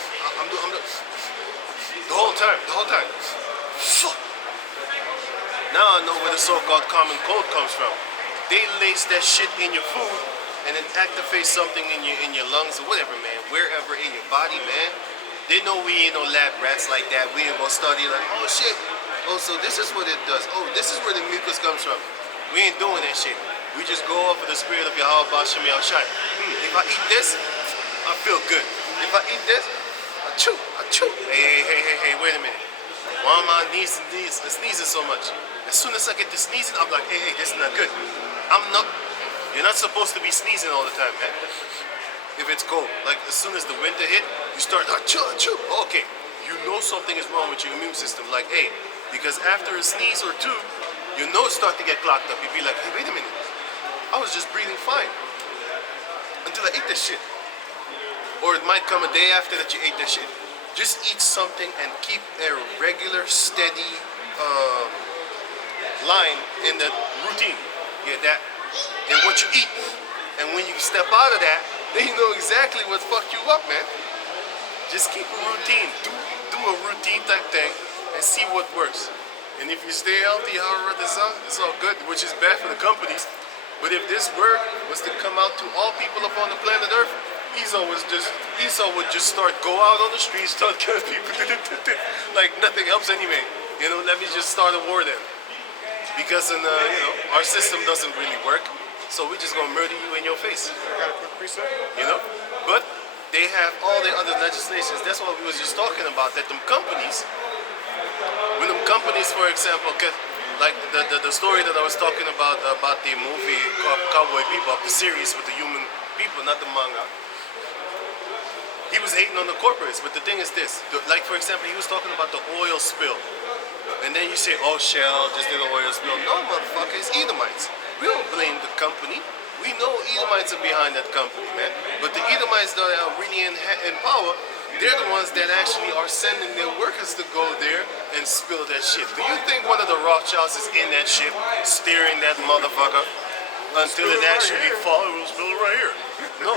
whole time. Fuck. Now I know where the so-called common cold comes from. They lace that shit in your food and then activate something in your lungs or whatever, man. Wherever in your body, man. They know we ain't no lab rats like that. We ain't gonna study like, oh shit. Oh, so this is what it does. Oh, this is where the mucus comes from. We ain't doing that shit. We just go off of the spirit of Yahweh Bashem Yahushai. If I eat this, I feel good. If I eat this, I chew. Hey, wait a minute. Why am I sneezing so much? As soon as I get to sneezing, I'm like, hey, this is not good. You're not supposed to be sneezing all the time, man. If it's cold. Like, as soon as the winter hit, you start, achoo. Okay, you know something is wrong with your immune system. Like, hey, because after a sneeze or two, your nose start to get clogged up. You'd be like, hey, wait a minute. I was just breathing fine until I ate this shit. Or it might come a day after that you ate that shit. Just eat something and keep a regular, steady line in the routine. Yeah, that and what you eat. And when you step out of that, then you know exactly what fucked you up, man. Just keep a routine. Do a routine type thing and see what works. And if you stay healthy, it's all good, which is bad for the companies. But if this word was to come out to all people upon the planet Earth, Esau would just start go out on the streets, start killing people. Like nothing helps anyway. You know, let me just start a war then. Because our system doesn't really work. So we're just gonna murder you in your face. I got a quick preset. You know? But they have all the other legislations. That's what we was just talking about, that them companies, when them companies, for example, like the story that I was talking about the movie Cowboy Bebop, the series with the human people, not the manga. He was hating on the corporates, but the thing is this, like for example, he was talking about the oil spill. And then you say, oh, Shell just did an oil spill. No, motherfucker, it's Edomites. We don't blame the company. We know Edomites are behind that company, man. But the Edomites that are really in power, they're the ones that actually are sending their workers to go there and spill that shit. Do you think one of the Rothschilds is in that ship, steering that motherfucker until it actually falls? It will spill right here. No.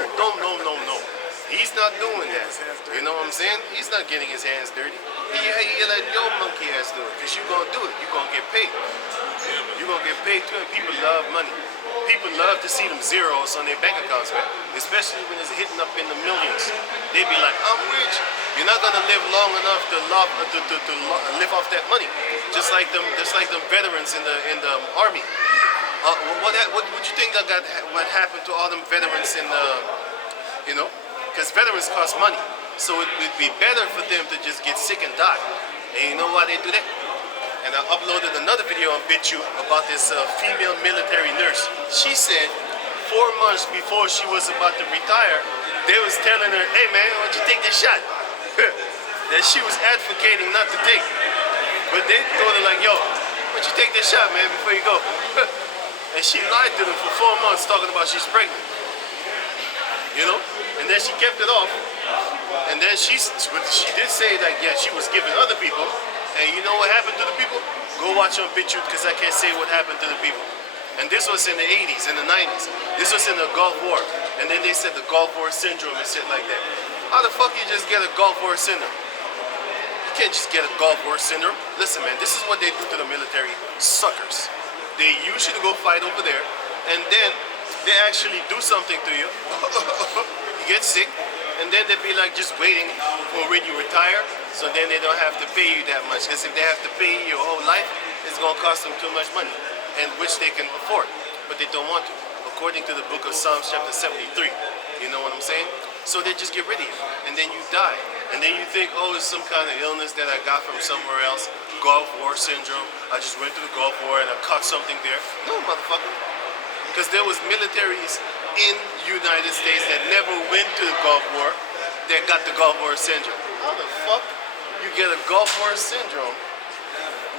He's not doing that. You know what I'm saying? He's not getting his hands dirty. He let your monkey ass do it, because you're going to do it. You're going to get paid. You're going to get paid too, and people love money. People love to see them zeros on their bank accounts, man. Especially when it's hitting up in the millions. They be like, I'm rich. You're not going to live long enough to live off that money. Just like them veterans in the army. What you think what happened to all them veterans in the, because veterans cost money. So it would be better for them to just get sick and die. And you know why they do that? And I uploaded another video on BitChute about this female military nurse. She said 4 months before she was about to retire, they was telling her, hey man, why don't you take this shot? That she was advocating not to take. But they told her like, yo, why don't you take this shot, man, before you go? And she lied to them for 4 months talking about she's pregnant. And then she kept it off. And then she did say that, yeah, she was giving other people. And you know what happened to the people? Go watch on BitChute, because I can't say what happened to the people. And this was in the 80s, in the 90s. This was in the Gulf War. And then they said the Gulf War syndrome and shit like that. How the fuck you just get a Gulf War syndrome? You can't just get a Gulf War syndrome. Listen, man, this is what they do to the military suckers. They use you to go fight over there, and then they actually do something to you. You get sick, and then they'd be like just waiting for when you retire, so then they don't have to pay you that much. Because if they have to pay you your whole life, it's going to cost them too much money, and which they can afford, but they don't want to, according to the book of Psalms chapter 73. You know what I'm saying? So they just get rid of you, and then you die. And then you think, oh, it's some kind of illness that I got from somewhere else, Gulf War syndrome. I just went to the Gulf War and I caught something there. No, motherfucker. Because there was militaries in United States that never went to the Gulf War that got the Gulf War syndrome. How the fuck you get a Gulf War syndrome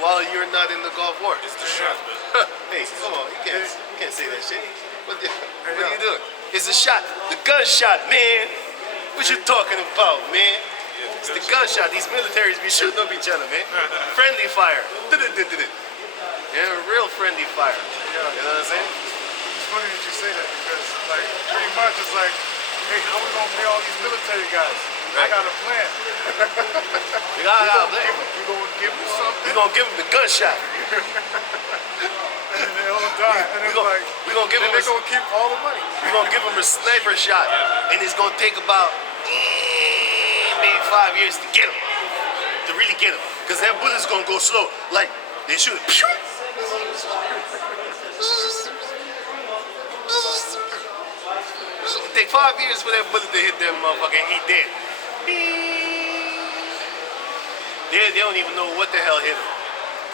while you're not in the Gulf War? It's the shot, man. Hey, come on, you can't say that shit. What are you doing? It's a shot, the gunshot, man. What you talking about, man? It's the gunshot. These militaries be shooting up each other, man. Friendly fire. Yeah, real friendly fire. Yeah. You know what I'm saying? It's funny that you say that because, like, pretty much it's like, hey, how we gonna pay all these military guys? I Right. got a plan. We gonna We gonna give them something, give them the gunshot. and then they all die. And We then gonna, like, we gonna give then them they're gonna keep all the money. We're gonna give him a sniper shot, and it's gonna take about maybe 5 years to get him, to really get him, because that bullet's gonna go slow. Like they shoot it. It'll take 5 years for that bullet to hit that motherfucker, and he dead. They don't even know what the hell hit him.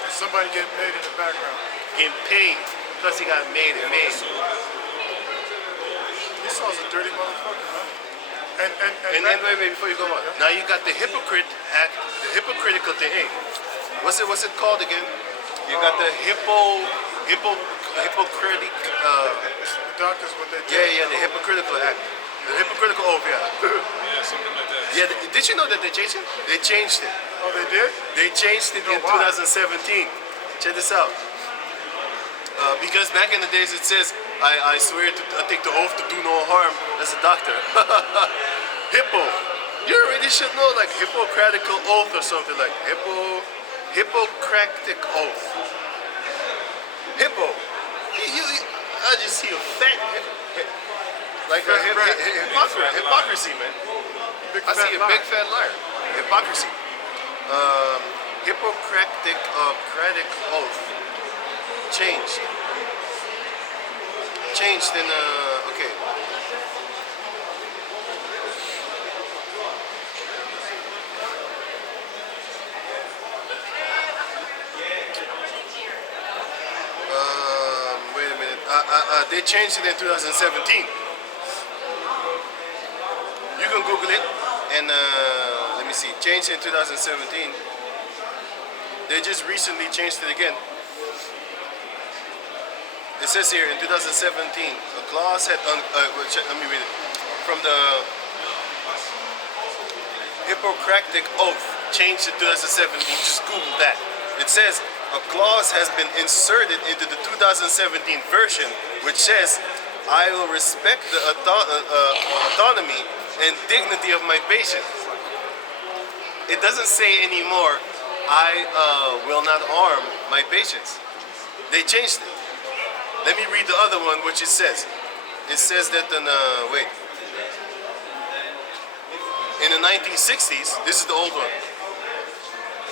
And somebody getting paid in the background. Getting paid, plus he got made and made. Esau's a dirty motherfucker, man. And then wait, before you go on. Now you got the hypocrite act, the hypocritical thing. Hey, what's it called again? You got the hypocritic. the doctors, what they do. Yeah, the hypocritical act, the hypocritical oath. Yeah. Yeah, something like that. Yeah. Did you know that they changed it? They changed it. Oh, they did? They changed it No, in why? 2017. Check this out. Because back in the days it says, I swear I take the oath to do no harm as a doctor. Hippo. You already should know, like Hippocratical oath or something like Hippocratic oath. Hippo. I just see a fat like a hypocrisy, man. Big I see a fat big lie. fat liar. Hypocrisy. Hippocratic oath. Changed. Changed in okay. Wait a minute. They changed it in 2017. You can Google it and let me see. Changed in 2017. They just recently changed it again. It says here in 2017, a clause had let me read it from the Hippocratic oath changed in 2017. Just Google that. It says a clause has been inserted into the 2017 version, which says, "I will respect the autonomy and dignity of my patient." It doesn't say anymore, "I will not harm my patients." They changed it. Let me read the other one, which it says. It says that in the 1960s, this is the old one.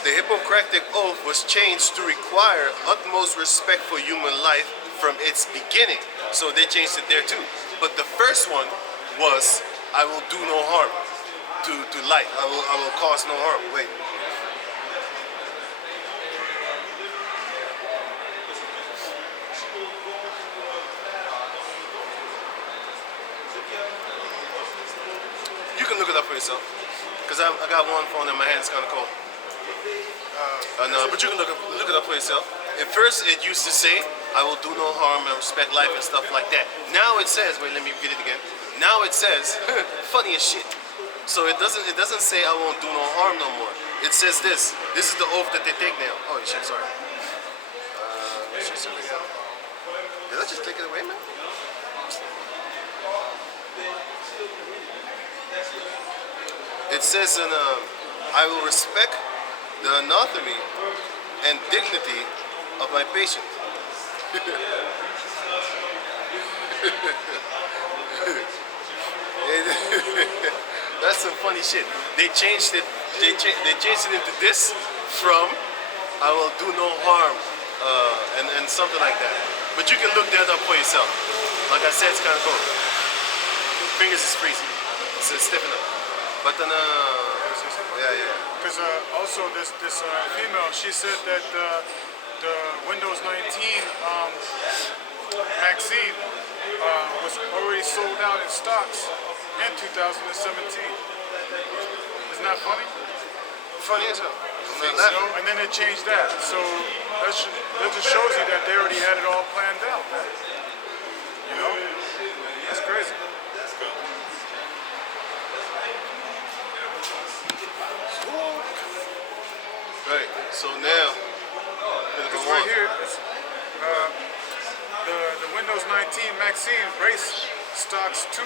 The Hippocratic oath was changed to require utmost respect for human life from its beginning. So they changed it there too. But the first one was, "I will do no harm to life. I will cause no harm." Wait. You can look it up for yourself, because I got one phone in my hand. It's kind of cold. No, but you can look it up for yourself. At first, it used to say, "I will do no harm and respect life" and stuff like that. Now it says, wait, let me get it again. Now it says, funny as shit. So it doesn't say "I won't do no harm" no more. It says this. This is the oath that they take now. Oh shit, sorry. Did I just take it away, man? It says in "I will respect the anatomy and dignity of my patient." That's some funny shit. They changed it. They changed it into this from "I will do no harm" and something like that. But you can look that up for yourself. Like I said, it's kind of cold. Fingers is freezing. It's stiffen up. But then, yeah. Because also this female, she said that the Windows 19 Maxine was already sold out in stocks in 2017. Isn't that funny? Funny as hell. I'm not You laughing. know, and then they changed that. So that just shows you that they already had it all planned out, man. You know? That's crazy. Right. So now, gonna go Because right on. here, it's, the Windows 19 Maxine race stocks $200,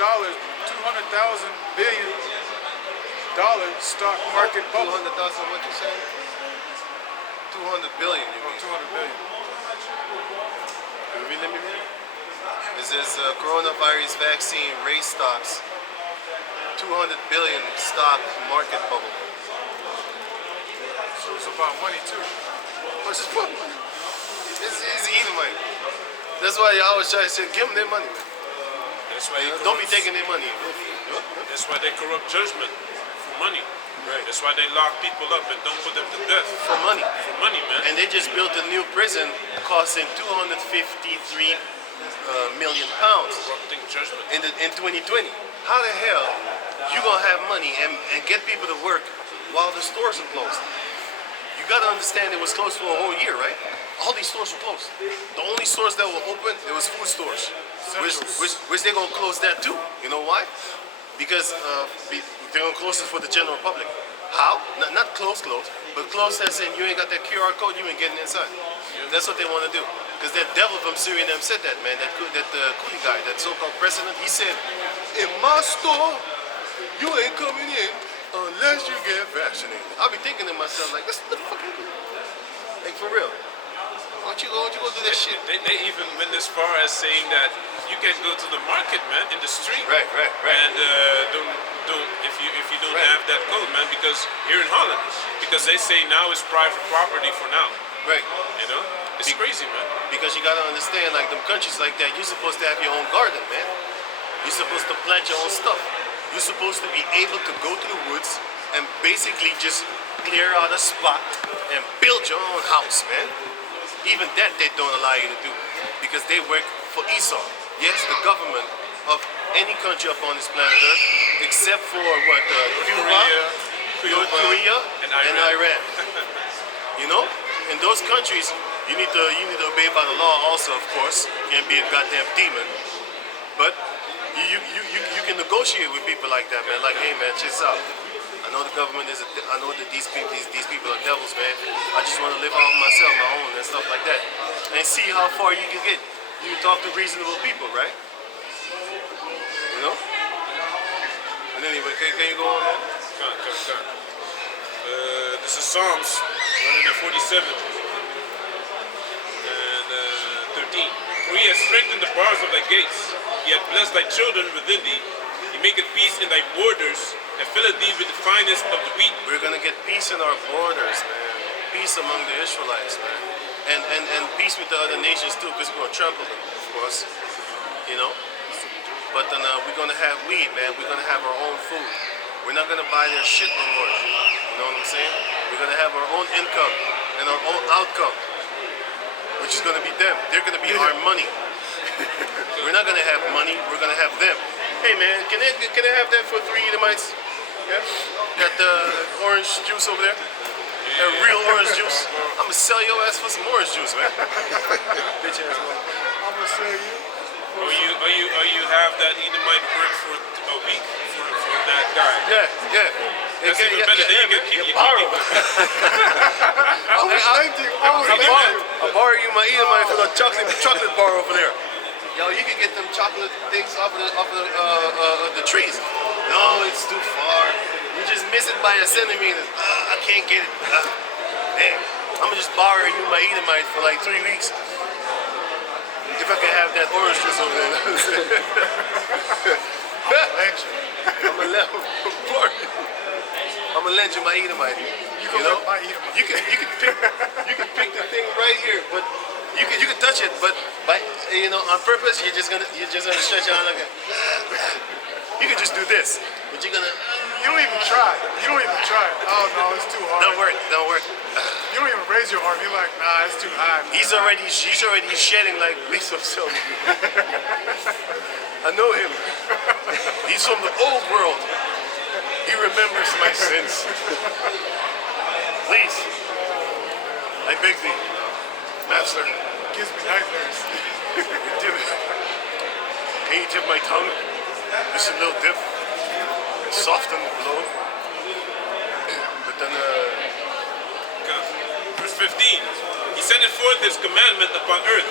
$200,000 billion stock market bubble. 200,000. What you say? 200 billion. You Oh, mean? 200 billion. Let me read it. It says coronavirus vaccine race stocks 200 billion stock market bubble. So it's about money too. What's this for? It's eating money. That's why you always try to say, give them their money, man. That's why they Don't be corrupt- taking their money. That's why they corrupt judgment for money. Right. That's why they lock people up and don't put them to death For money. for money, man. And they just built a new prison costing 253 million pounds Corrupting judgment. in 2020. How the hell you gonna have money and get people to work while the stores are closed? You gotta understand it was closed for a whole year, right? All these stores were closed. The only stores that were open, it was food stores. Which they're gonna close that too. You know why? Because they're gonna close it for the general public. How? Not close, but close as in you ain't got that QR code, you ain't getting inside. That's what they want to do. Because that devil from Syria and them said that, man. That coolie guy, that so-called president, he said, in my store, you ain't coming in unless you get vaccinated. I'll be thinking to myself, like, this is the fucking like for real. Why don't you go do that shit? They even went as far as saying that you can go to the market, man, in the street. Right. And don't if you don't Right. have that code, man, because here in Holland, because they say now it's private property for now. Right. You know, it's crazy, man. Because you gotta understand, like them countries like that, you're supposed to have your own garden, man. You're supposed to plant your own stuff. You're supposed to be able to go to the woods and basically just clear out a spot and build your own house, man. Even that they don't allow you to do because they work for Esau. Yes, the government of any country upon this planet Earth, except for what Cuba, Korea, and Iran. You know, in those countries, you need to obey by the law. Also, of course, you can't be a goddamn demon. But you can negotiate with people like that, man. Like, hey, man, check this out. I know the government is. I know that these people are devils, man. I just want to live out myself, my own, and stuff like that, and see how far you can get. You talk to reasonable people, right? You know. And anyway, can you go on, man? Come. This is Psalms 147 and 13. For he has strengthened the bars of thy gates. He hath blessed thy children within thee. He maketh peace in thy borders, and filleth thee with the finest of the wheat. We're gonna get peace in our borders, man. Peace among the Israelites, man. And peace with the other nations too, because we're gonna trample them, of course. You know. But then we're gonna have weed, man. We're gonna have our own food. We're not gonna buy their shit no more. You know what I'm saying? We're gonna have our own income and our own outcome, which is gonna be them. They're gonna be our money. We're not gonna have money. We're gonna have them. Hey, man, can I have that for 3 Edomites? Yeah. Got the orange juice over there. That real orange juice. I'm gonna sell your ass for some orange juice, man. Bitch ass man. I'm gonna say you. Or you have that Edomite work for a week for that guy. Yeah. That's even better. Then you can keep borrow. I borrow you my Edomite for the chocolate bar over there. Yo, you can get them chocolate things off of the trees. No, it's too far. You just miss it by a centimeter. I can't get it. Damn. I'm gonna just borrow you my Edomite for like 3 weeks. If I can have that orange juice over there. I'm gonna lend you my Edomite. You can know? let my Edomite. You can pick the thing right here, but you can touch it, but on purpose you're just gonna stretch it out like that. You can just do this, but you don't even try. You don't even try. Oh no, it's too hard. Don't work. You don't even raise your arm. You're like, nah, it's too high. Man. He's already shedding like bits of silk. I know him. He's from the old world. He remembers my sins. Please, I beg thee, Master. Gives me nightmares. Can you dip my tongue? Just a little dip. And soften the blow. But then, Verse 15. He sendeth forth his commandment upon earth.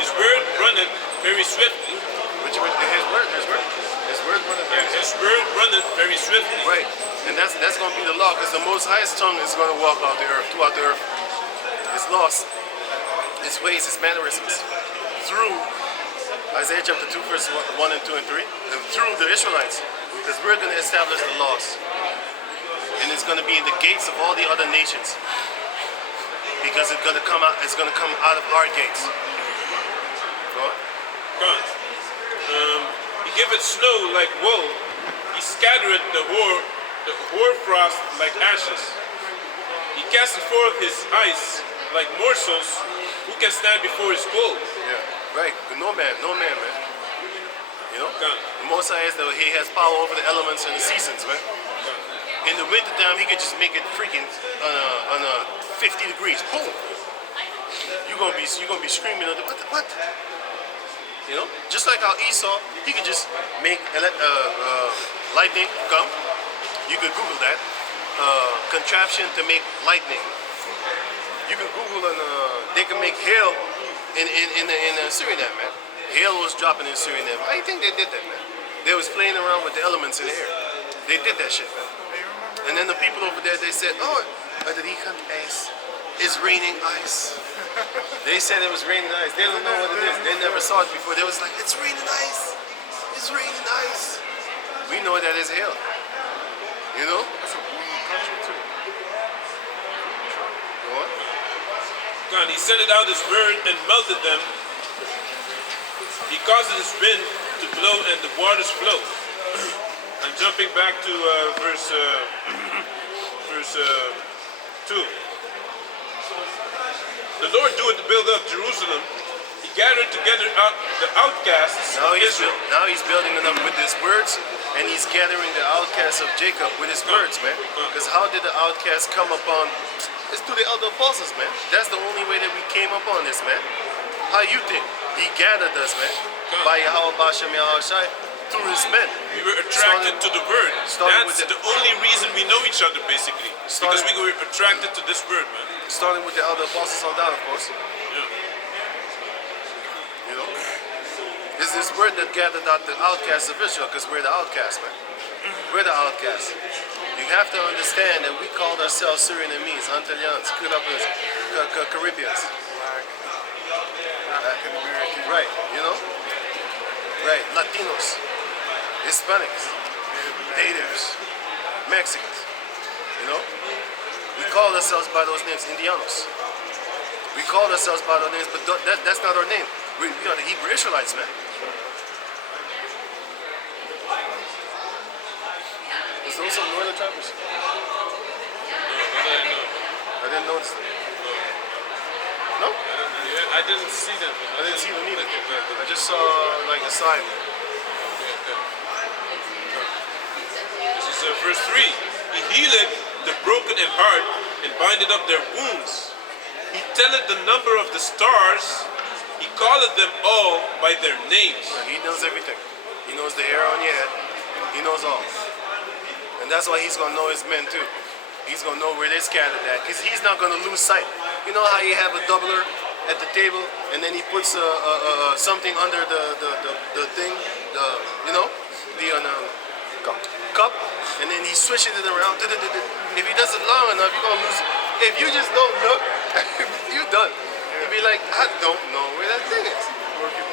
His word runneth very swiftly. his word runneth very His word runneth very swiftly. right. And that's going to be the law, because the Most High's tongue is going to walk out the earth, throughout the earth. His laws, his ways, his mannerisms. Through Isaiah chapter 2, verses 1 and 2 and 3. And through the Israelites. Because we're going to establish the laws. And it's going to be in the gates of all the other nations. Because it's going to come out of our gates. Go on. God. He giveth snow like wool. He scattereth the hoarfrost like ashes. He casteth forth his ice like morsels. Who can stand before his cold? Yeah, right. No man, man. You know? God. The Most High he has power over the elements and the seasons, man. In the wintertime, he could just make it freaking on 50 degrees. Boom. You're gonna be screaming at what? You know, just like how Esau, he could just make lightning come. You could Google that contraption to make lightning. You could Google and they can make hail in Suriname, man. Hail was dropping in Suriname. I think they did that, man. They was playing around with the elements in the air. They did that shit, man. And then the people over there, they said, oh, it's raining ice. They said it was raining ice. They don't know what it is. They never saw it before. They was like, it's raining ice. It's raining ice. We know that is hail. You know? That's a warm country too. Go on. God, he sendeth out his word and melted them. He caused his wind to blow and the waters flow. I'm jumping back to verse 2. The Lord doeth build up Jerusalem. He gathered together the outcasts of Israel. Now he's building it up with his words, and he's gathering the outcasts of Jacob with his words, man. Because how did the outcasts come upon? It's through the other apostles, man. That's the only way that we came upon this, man. How you think? He gathered us, man. By Yahweh Bashem Yahushai, through his men. We were attracted to the word. That's starting the only reason we know each other, basically. Because we were attracted to this word, man. Starting with the other apostles on down, of course. Yeah. You know? It's this word that gathered out the outcasts of Israel, because we're the outcasts, man. We're the outcasts. You have to understand that we called ourselves Surinamese, Antillans, Caribbeans. African American. Right, you know? Right, Latinos, Hispanics, natives, Mexicans, you know? We call ourselves by those names, Indianos. We call ourselves by those names, but that's not our name. We are the Hebrew Israelites, man. Is those some northern tribers? I didn't notice them. No? Yeah, I didn't see them. I didn't see them either. I just saw like a sign. This is verse 3. He healeth the broken in heart and bindeth up their wounds. He telleth the number of the stars. He calleth them all by their names. He knows everything. He knows the hair on your head. He knows all. And that's why he's going to know his men too. He's going to know where they're scattered at. Because he's not going to lose sight. You know how you have a doubler at the table and then he puts something under the thing, cup, and then he's swishing it around. If he does it long enough, you're going to lose. If you just don't look, you're done. You'll be like, I don't know where that thing is.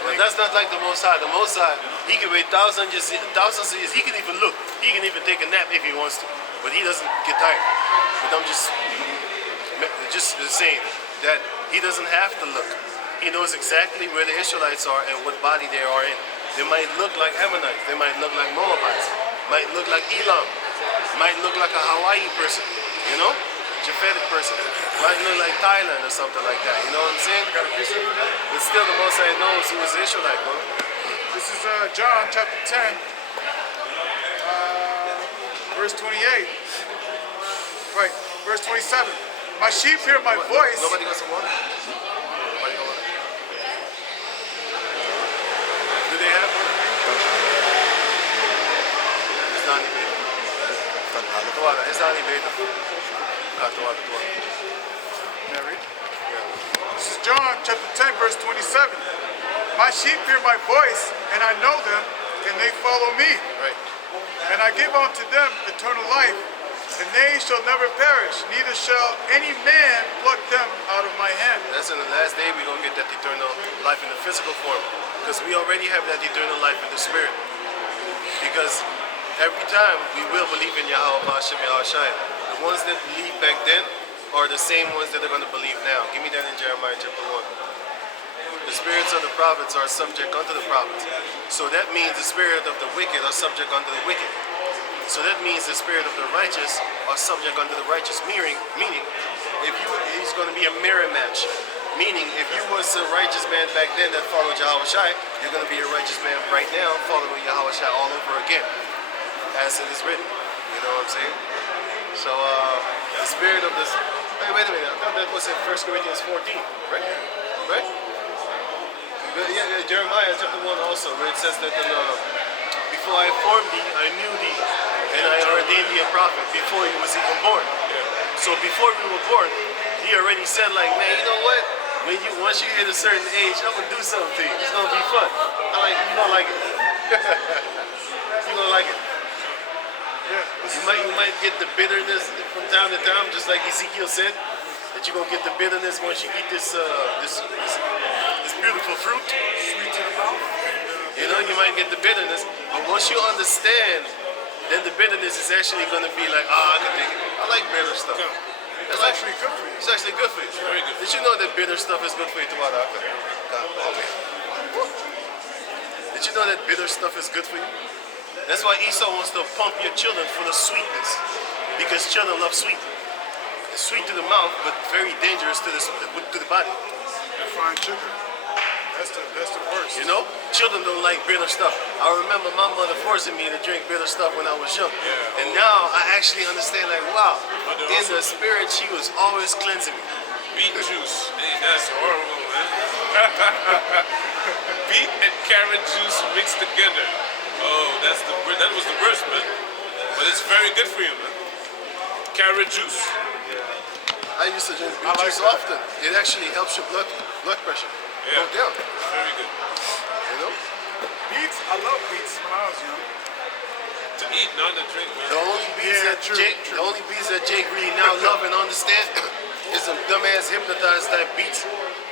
But that's not like the Most High. The Most High, he can wait thousands of years. He can even look. He can even take a nap if he wants to. But he doesn't get tired. But I'm just saying that he doesn't have to look. He knows exactly where the Israelites are and what body they are in. They might look like Ammonites. They might look like Moabites. Might look like Elam. Might look like a Hawaii person, you know? Japhetic person. Might look like Thailand or something like that, you know what I'm saying? Got a piece of it? But still the Most High knows he was an Israelite, bro. This is John chapter 10, verse 28. Right, verse 27. My sheep hear my voice. Nobody got some water? Nobody got water? Do they have water? It's not any better. Water, it's not any better. Water. Yeah, read. Yeah. This is John chapter 10, verse 27. My sheep hear my voice, and I know them, and they follow me. Right. And I give unto them eternal life, and they shall never perish, neither shall any man pluck them out of my hand. That's in the last day we're going to get that eternal life in the physical form. Because we already have that eternal life in the spirit. Because every time we will believe in Yahweh Hashem Yahushai. The ones that believed back then are the same ones that are going to believe now. Give me that in Jeremiah chapter 1. The spirits of the prophets are subject unto the prophets. So that means the spirit of the wicked are subject unto the wicked. So that means the spirit of the righteous are subject unto the righteous. Meaning, he's going to be a mirror match. Meaning, if you was a righteous man back then that followed Yahweh Shai, you're going to be a righteous man right now following Yahweh Shai all over again, as it is written. You know what I'm saying? So, the spirit of this. Hey, wait a minute. I thought that was in 1 Corinthians 14, right? Right? Yeah, Jeremiah chapter 1 also, where it says that before I formed thee, I knew thee, and I ordained thee a prophet before he was even born. So before we were born, he already said, like, man, you know what? Once you hit a certain age, I'm gonna do something to you. It's gonna be fun. You're gonna like it. You're gonna like it. You might get the bitterness from time to time, just like Ezekiel said, that you're gonna get the bitterness once you eat this beautiful fruit. Sweet to the mouth. You know, you might get the bitterness, but once you understand, then the bitterness is actually going to be like, I can take it. I like bitter stuff. It's actually good for you. It's actually good for you. Very good. Did you know that bitter stuff is good for you? Did you know that bitter stuff is good for you? That's why Esau wants to pump your children full of sweetness, because children love sweet. It's sweet to the mouth, but very dangerous to the body. Refined sugar. That's the worst. You know, children don't like bitter stuff. I remember my mother forcing me to drink bitter stuff when I was young. Yeah. And now I actually understand, like, wow, in the spirit, she was always cleansing me. Beet juice. Hey, that's horrible, man. Beet and carrot juice mixed together. Oh, that was the worst, man. But it's very good for you, man. Carrot juice. I used to drink beet juice often. It actually helps your blood pressure go down. Very good. You know? Beets, I love beets when I was young. To eat, not to drink, man. The only beats that Jake really now love and understand is some dumbass hypnotized type beats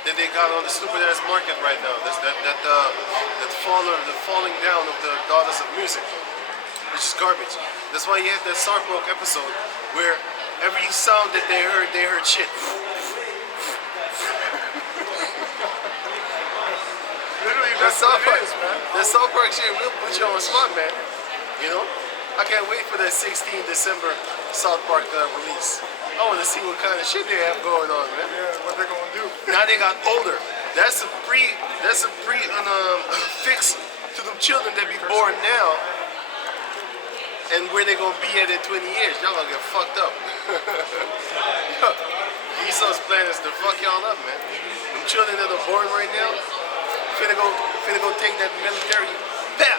that they got on the stupid ass market right now. That's the falling down of the daughters of music, which is garbage. That's why you had that Sarpok episode where every sound that they heard shit. Literally, That that's South what Park, it is, man. that South Park shit will put you on the spot, man. You know? I can't wait for that 16 December South Park release. I want to see what kind of shit they have going on, man. Yeah, what they're gonna do. Now they got older. That's a fix to them children that be born now, and where they gonna be at in 20 years. Y'all gonna get fucked up. Yo, Esau's plan is to fuck y'all up, man. Them children that are born right now, finna go take that military, bam!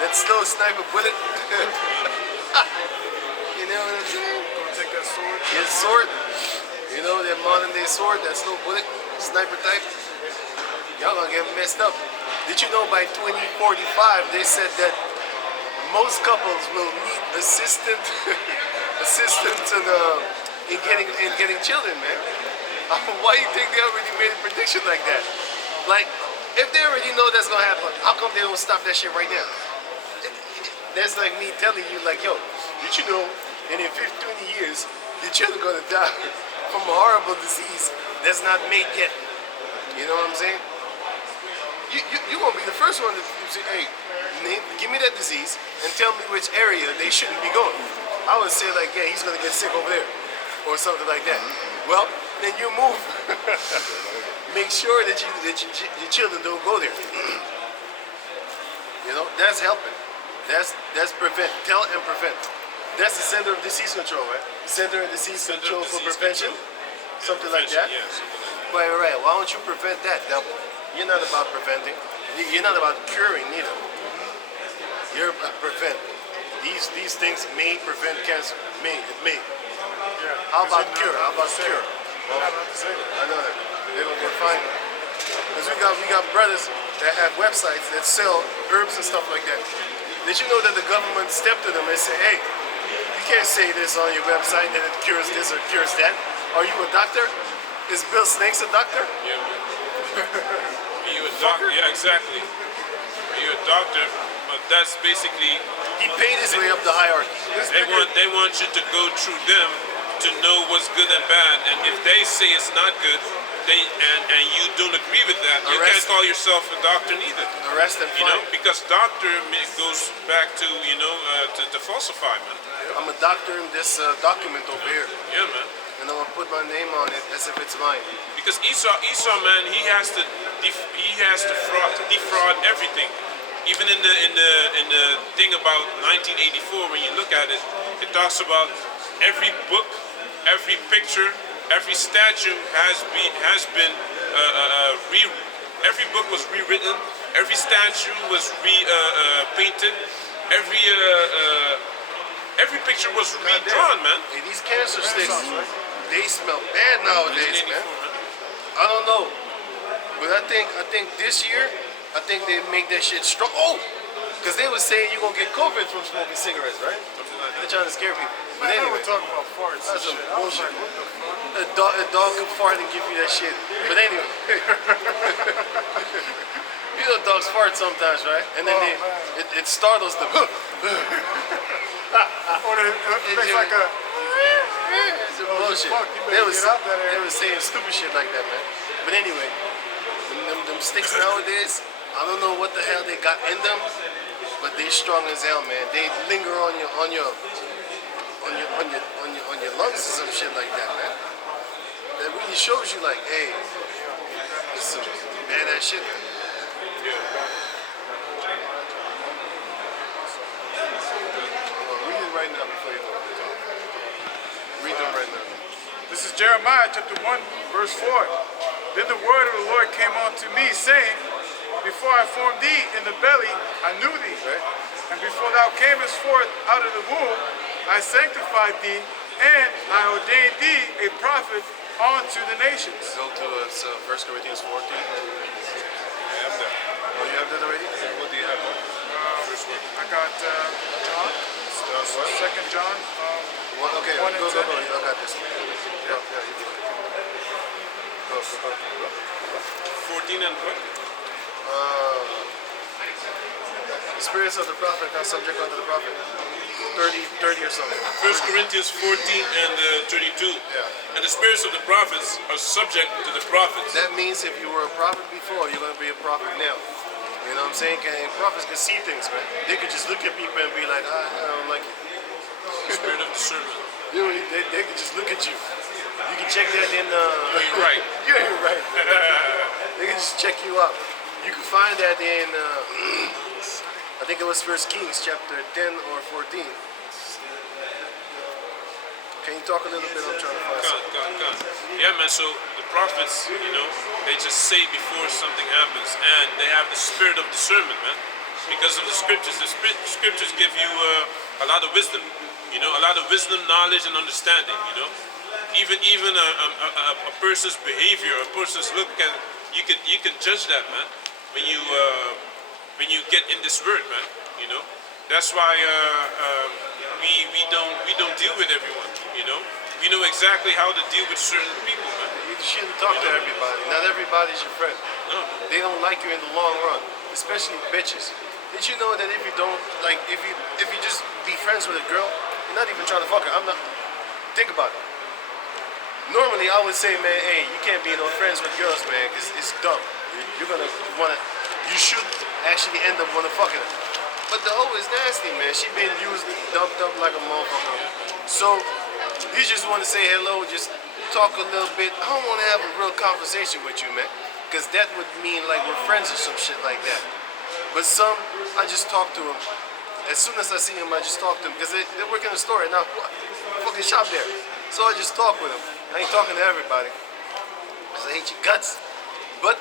That slow sniper bullet. You know what I'm saying? Gonna take that sword. His sword, you know, that modern day sword, that slow bullet, sniper type. Y'all gonna get messed up. Did you know by 2045 they said that most couples will need assistant in getting children, man? Why do you think they already made a prediction like that? Like, if they already know that's gonna happen, how come they don't stop that shit right now? That's like me telling you, like, yo, did you know in 20 years, your children gonna die from a horrible disease that's not made yet? You know what I'm saying? You gonna be the first one to say, hey, give me that disease and tell me which area they shouldn't be going. I would say like, yeah, he's gonna get sick over there, or something like that. Well, then you move. Make sure that your children don't go there. You know, that's helping. That's prevent. Tell and prevent. That's the Center of Disease Control, right? Center of Disease Control for Prevention, something like that. Yeah, something like that. Right. Why don't you prevent that? Now, you're not about preventing. You're not about curing neither. You're prevent. These things may prevent cancer. May. Yeah. How about cure? How about cure? Well, I don't have to say that. I know that. They're gonna get fined. Because we got brothers that have websites that sell herbs and stuff like that. Did you know that the government stepped to them and said, hey, you can't say this on your website that it cures this or cures that. Are you a doctor? Is Bill Snakes a doctor? Yeah, man. Are you a doctor? Yeah, exactly. Are you a doctor? But that's basically He paid his way up the hierarchy. they want you to go through them to know what's good and bad. And if they say it's not good, and you don't agree with that, you can't call yourself a doctor neither. Arrest and You know, fine. because doctor goes back to to falsify, man. I'm a doctor in this document over here, Yeah, man. and I'm gonna put my name on it as if it's mine. Because Esau, man, he has to defraud everything. Even in the thing about 1984, when you look at it, it talks about every book, every picture, every statue has been every book was rewritten, every statue was painted, every picture was redrawn, man. Hey, these cancer sticks, they smell bad nowadays, man. I don't know, but I think this year, I think they make that shit strong. Oh, because they were saying you're gonna get COVID from smoking cigarettes, right? They're trying to scare people. But I know anyway, we're talking about farts. that's some and shit. I was bullshit. like, what the fuck? A dog can fart and give you that shit. But anyway, you know dogs fart sometimes, right? And then it startles them. Or it makes like a. It's some bullshit. fuck, you better get out that They area. were saying stupid shit like that, man. But anyway, them sticks nowadays, I don't know what the hell they got in them, but they strong as hell, man. They linger on your lungs or some shit like that, man. That really shows you like, hey, this is some badass shit. Well, read it right now before you go to talk. Read them right now. This is Jeremiah chapter 1, verse 4. Then the word of the Lord came unto me, saying, before I formed thee in the belly, I knew thee. Right? And before thou camest forth out of the womb, I sanctified thee, and I ordained thee a prophet unto the nations. Go to 1 Corinthians 14. I have that. Oh, you have that already? What do you have? I got John, 2 John. Well, okay, 1 and go. 10. I got this. Go, yeah, you do it. Go. 14 and what? The spirits of the prophet are subject unto the prophet. 30 or something. 1 Corinthians 14 and 32. Yeah. And the spirits of the prophets are subject to the prophets. That means if you were a prophet before, you're going to be a prophet now. You know what I'm saying? And prophets can see things, man. They could just look at people and be like, I don't like it. The spirit of discernment. You know, they could just look at you. You can check that in. You're right. Yeah, you're right. They can just check you out. You can find that in. I think it was 1 Kings chapter 10 or 14. Can you talk a little bit? I'm trying to find something. Yeah, man. So the prophets, they just say before something happens, and they have the spirit of discernment, man. Because of the scriptures, scriptures give you a lot of wisdom. A lot of wisdom, knowledge, and understanding. Even a person's behavior, a person's look, you can judge that, man. When you get in this word, man. That's why we don't deal with everyone. We know exactly how to deal with certain people, man. You shouldn't talk to everybody. Not everybody's your friend. No. They don't like you in the long run, especially bitches. Did you know that if you don't like, if you just be friends with a girl, you're not even trying to fuck her. I'm not. Think about it. Normally, I would say, man, hey, you can't be no friends with girls, man, because it's dumb. You're gonna wanna. You should actually end up wanna fuck her. But the hoe is nasty, man. She been used, dumped up like a motherfucker. So you just want to say hello, just talk a little bit. I don't want to have a real conversation with you, man, because that would mean like we're friends or some shit like that. But some, I just talk to them. As soon as I see them, I just talk to them because they work in the store right now. I fucking shop there. So I just talk with them. I ain't talking to everybody because I hate your guts. But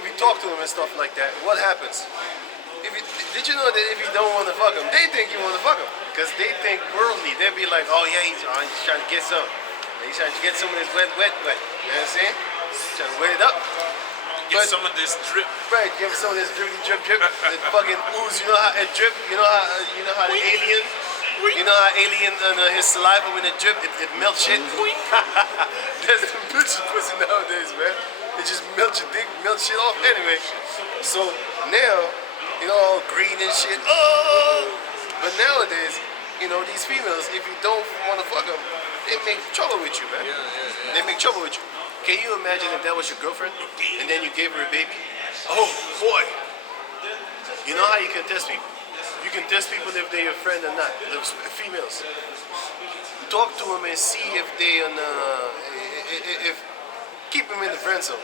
if you talk to them and stuff like that, what happens? Did you know that if you don't want to fuck them, they think you want to fuck them? Because they think worldly. They'll be like, oh yeah, he's trying to get some. He's trying to get some of this wet. You know what I'm saying? He's trying to wet it up. Get some of this drip. Right, give him some of this drip. The fucking ooze. You know how it drip? You know how the alien? You know how alien his saliva when it drip, it melts shit? That's the bitch pussy nowadays, man. It just melts your dick, melts shit off anyway. So now, you know, all green and shit. Oh! But nowadays, you know, these females, if you don't want to fuck them, they make trouble with you, man. They make trouble with you. Can you imagine if that was your girlfriend and then you gave her a baby? Oh boy! You know how you can test people? You can test people if they're your friend or not. The females. Talk to them and see if they keep them in the friend zone.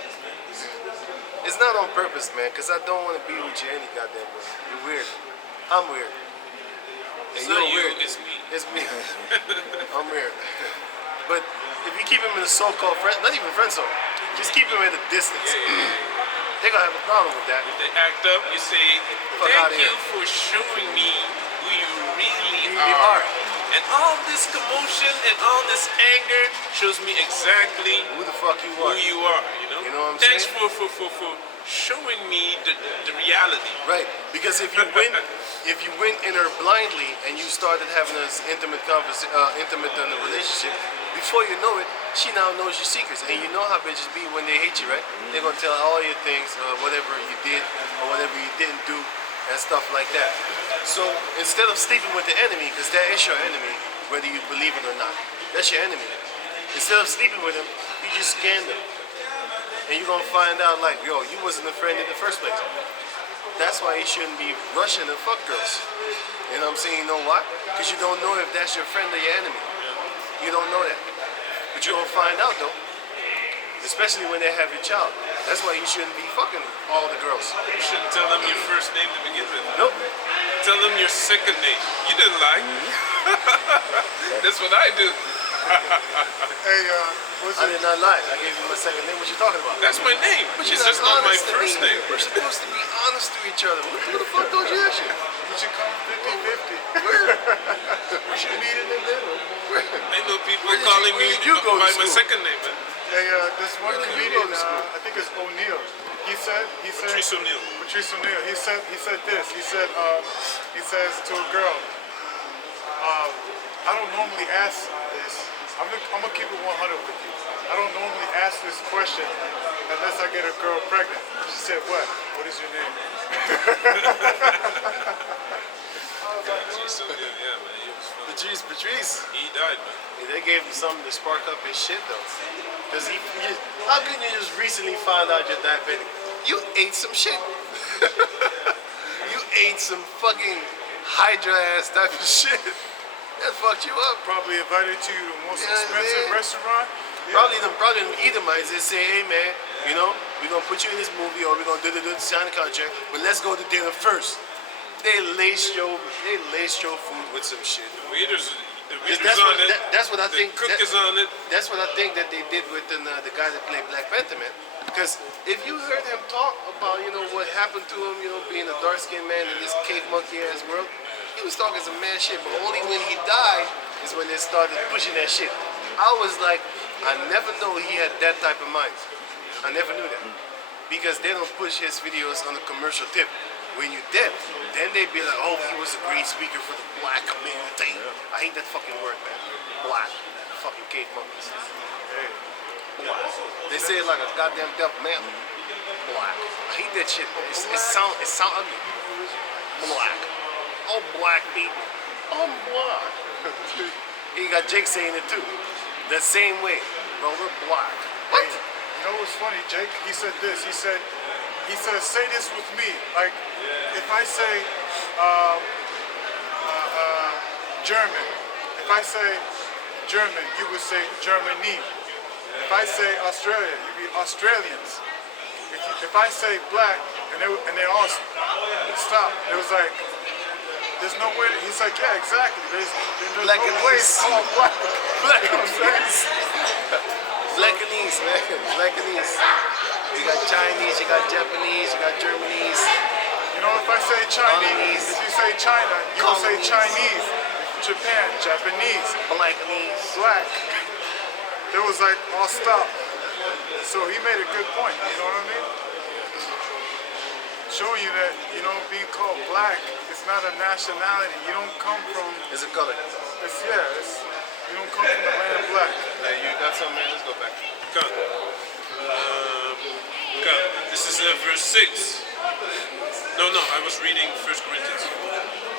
It's not on purpose, man, because I don't want to be with you any goddamn way. You're weird. I'm weird. And It's you're not you, weird. it's me. It's me. I'm weird. But if you keep them in a so-called friend, not even friend zone, just keep them at a distance. They're gonna have a problem with that. If they act up, you say, Fuck outta thank you here. for showing me who you really You are. are. And all this commotion and all this anger shows me exactly Who the fuck you who are? you are, you know? You know what I'm Thanks saying? for showing me the reality. Right, because if you went in her blindly and you started having this intimate relationship, before you know it, she now knows your secrets, and you know how bitches be when they hate you, right? They're gonna tell all your things, whatever you did or whatever you didn't do, and stuff like that. So instead of sleeping with the enemy, because that is your enemy, whether you believe it or not, that's your enemy. Instead of sleeping with him, you just scan them. And you're gonna find out like, yo, you wasn't a friend in the first place. That's why you shouldn't be rushing to fuck girls. You know what I'm saying? You know why? Because you don't know if that's your friend or your enemy. You don't know that. But you're gonna find out though. Especially when they have your child. That's why you shouldn't be fucking all the girls. You shouldn't tell them your first name to begin with. Nope. Tell them your second name. You didn't like. That's what I do. Hey, what's I it? did not lie. I gave you my second name. What you talking about? That's my name. But It's you're just not my honest to first me. name. We're supposed to be honest to each other. Who the fuck told you that shit? We should come 50-50. Where? We should meet in the middle. Where? I know people Where did calling where me did you go to by my school? second name, man. Hey, this one Where did you comedian, go to school? I think it's O'Neal. He said, Patrice O'Neal. Patrice O'Neal. He said this. He says to a girl, I don't normally ask this. I'm gonna keep it 100 with you. I don't normally ask this question unless I get a girl pregnant. She said, what? What is your name? Patrice O'Neal, yeah, man. He was funny. Patrice. He died, man. Yeah, they gave him something to spark up his shit though. Cause how can you just recently find out you're diabetic? You ate some shit. You ate some fucking Hydra ass type of shit. That fucked you up. Probably invited to the most Yeah, expensive man. restaurant. Probably them Edomites, they say, hey man, you know, we're gonna put you in this movie or we're gonna sign a contract, but let's go to dinner first. They laced your food with some shit. The waiter's That's on what, it. that's what I The think. cook is on it. That's what I think that they did with the guy that played Black Panther, man. Because if you heard him talk about, you know, what happened to him, you know, being a dark-skinned man in this cave monkey-ass world, he was talking some mad shit. But only when he died is when they started pushing that shit. I was like, I never know he had that type of mind. I never knew that. Because they don't push his videos on a commercial tip. When you're dead, then they be like, oh, he was a great speaker for the black community. I hate that fucking word, man. Black. Fucking cave monkeys. Hey, Black. They say it like a goddamn deaf man. Black. I hate that shit, man. It sound ugly. Black. Oh, black people. Oh, black. You got Jake saying it too. The same way. Bro, we're black. What? you know what's funny, Jake? He said this. He said, say this with me. Like, if I say, German. If I say German, you would say Germany. If I say Australia, you'd be Australians. If I say black, and they all stopped, it was like, there's no way. He's like, yeah, exactly. There's Black no and way East. it's called black. Blackanese. Blackanese, man. Blackanese. You got Chinese, you got Japanese, you got Germanese. You know, if I say Chinese, Colonies. if you say China, you will say Colonies. Chinese. Japan, Japanese, Blackanese. black. There was like all stop. So he made a good point, you know what I mean? Showing you that, you know, being called black, it's not a nationality. You don't come from, It's a color. you don't come from the land of black. Hey, you got something, man? Let's go back. Come. Come. This is verse 6. No, I was reading 1 Corinthians.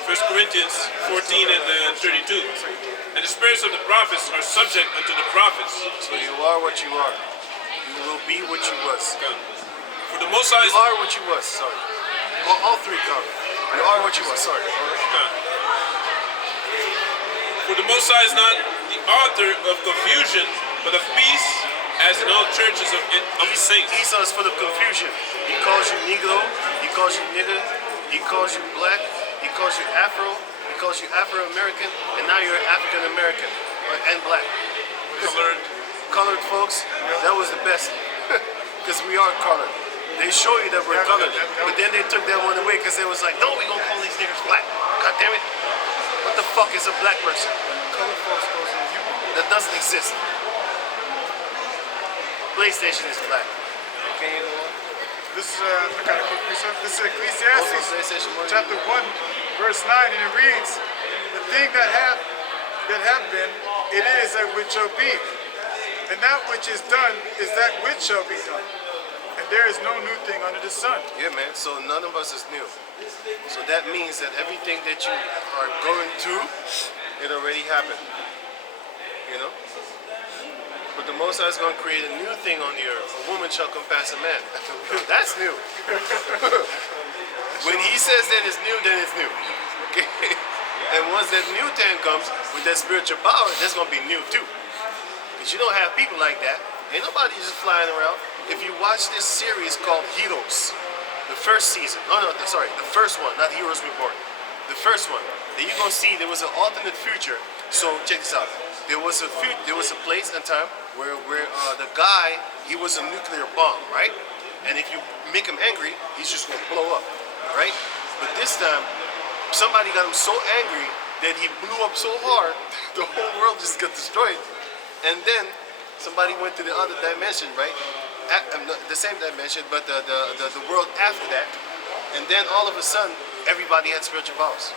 1 Corinthians 14 and 32. And the spirits of the prophets are subject unto the prophets. So you are what you are. You will be what you was. Come. For the Most High You are what you was, sorry. All three come. You are what you was, sorry. Come. For the Most High is not the author of confusion, but of peace, as in all churches of the saints. Esau is full of confusion. He calls you Negro, he calls you nigger, he calls you black, he calls you Afro, he calls you Afro-American, and now you're African-American and black. Colored folks, that was the best. Because we are colored. They show you that we're colored, but then they took that one away because they was like, no, we gonna call these niggers black. God damn it. What the fuck is a black person? Color folks goes in you. That doesn't exist. PlayStation is black. Can you go on? This is, I got a quick precept. This is Also, Ecclesiastes, PlayStation 1. chapter 1, verse 9, and it reads, the thing that have been, it is that which shall be. And that which is done is that which shall be done. And there is no new thing under the sun. Yeah, man. So none of us is new. So that means that everything that you are going through, it already happened. You know? But the Most High is going to create a new thing on the earth. A woman shall compass a man. That's new. When he says that it's new, then it's new. Okay? And once that new thing comes with that spiritual power, that's going to be new too. Because you don't have people like that. Ain't nobody just flying around. If you watch this series called Heroes, the first season, the first one, not Heroes Reborn, the first one, then you're gonna see there was an alternate future. So check this out. There was a place and time where the guy, he was a nuclear bomb, right? And if you make him angry, he's just gonna blow up, right? But this time, somebody got him so angry that he blew up so hard, the whole world just got destroyed. And then somebody went to the other dimension, right? The same dimension, but the world after that. And then all of a sudden, everybody had spiritual powers.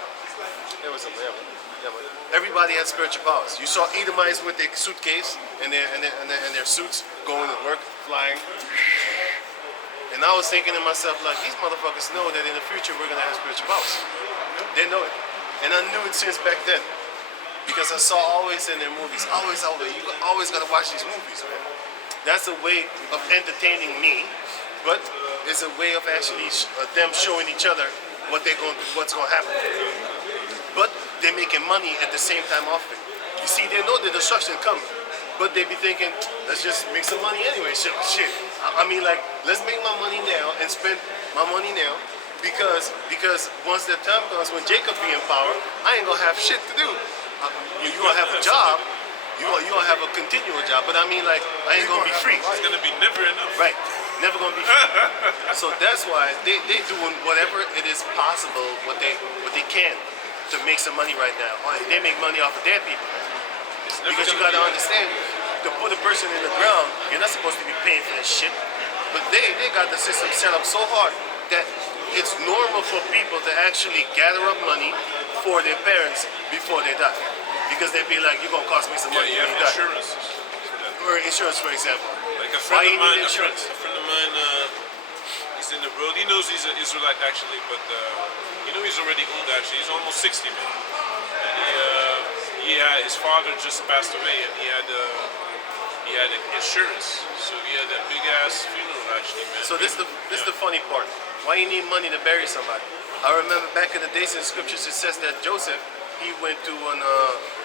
There was something, yeah, man. Everybody had spiritual powers. You saw Edomites with their suitcase and their suits going to work, flying. And I was thinking to myself, like, these motherfuckers know that in the future we're gonna have spiritual powers. They know it. And I knew it since back then. Because I saw always in their movies, always, you always gotta watch these movies, man. That's a way of entertaining me, but it's a way of actually them showing each other what's gonna happen. But they're making money at the same time off it. You see, they know the destruction coming, but they be thinking, let's just make some money anyway. Shit. I mean, like, let's make my money now and spend my money now, because once the time comes when Jacob be in power, I ain't gonna have shit to do. You gonna have a job. You gonna have a continual job, but I mean, like, I ain't gonna be free. It's gonna be never enough. Right, never gonna be free. So that's why they doing whatever it is possible, what they can to make some money right now. They make money off of dead people, because you gotta understand, to put a person in the ground, you're not supposed to be paying for that shit. But they got the system set up so hard that it's normal for people to actually gather up money for their parents before they die. Because they'd be like, you're gonna cost me some money Yeah, when you you have die. insurance. Or insurance, for example. Like a Why friend you of mine, need insurance? a friend of mine, he's in the road. He knows he's an Israelite actually, but he's already old actually. He's almost 60, man. And his father just passed away, and he had insurance, so he had that big ass funeral actually, man. So this is the funny part. Why you need money to bury somebody? I remember back in the days in the scriptures it says that Joseph, he went to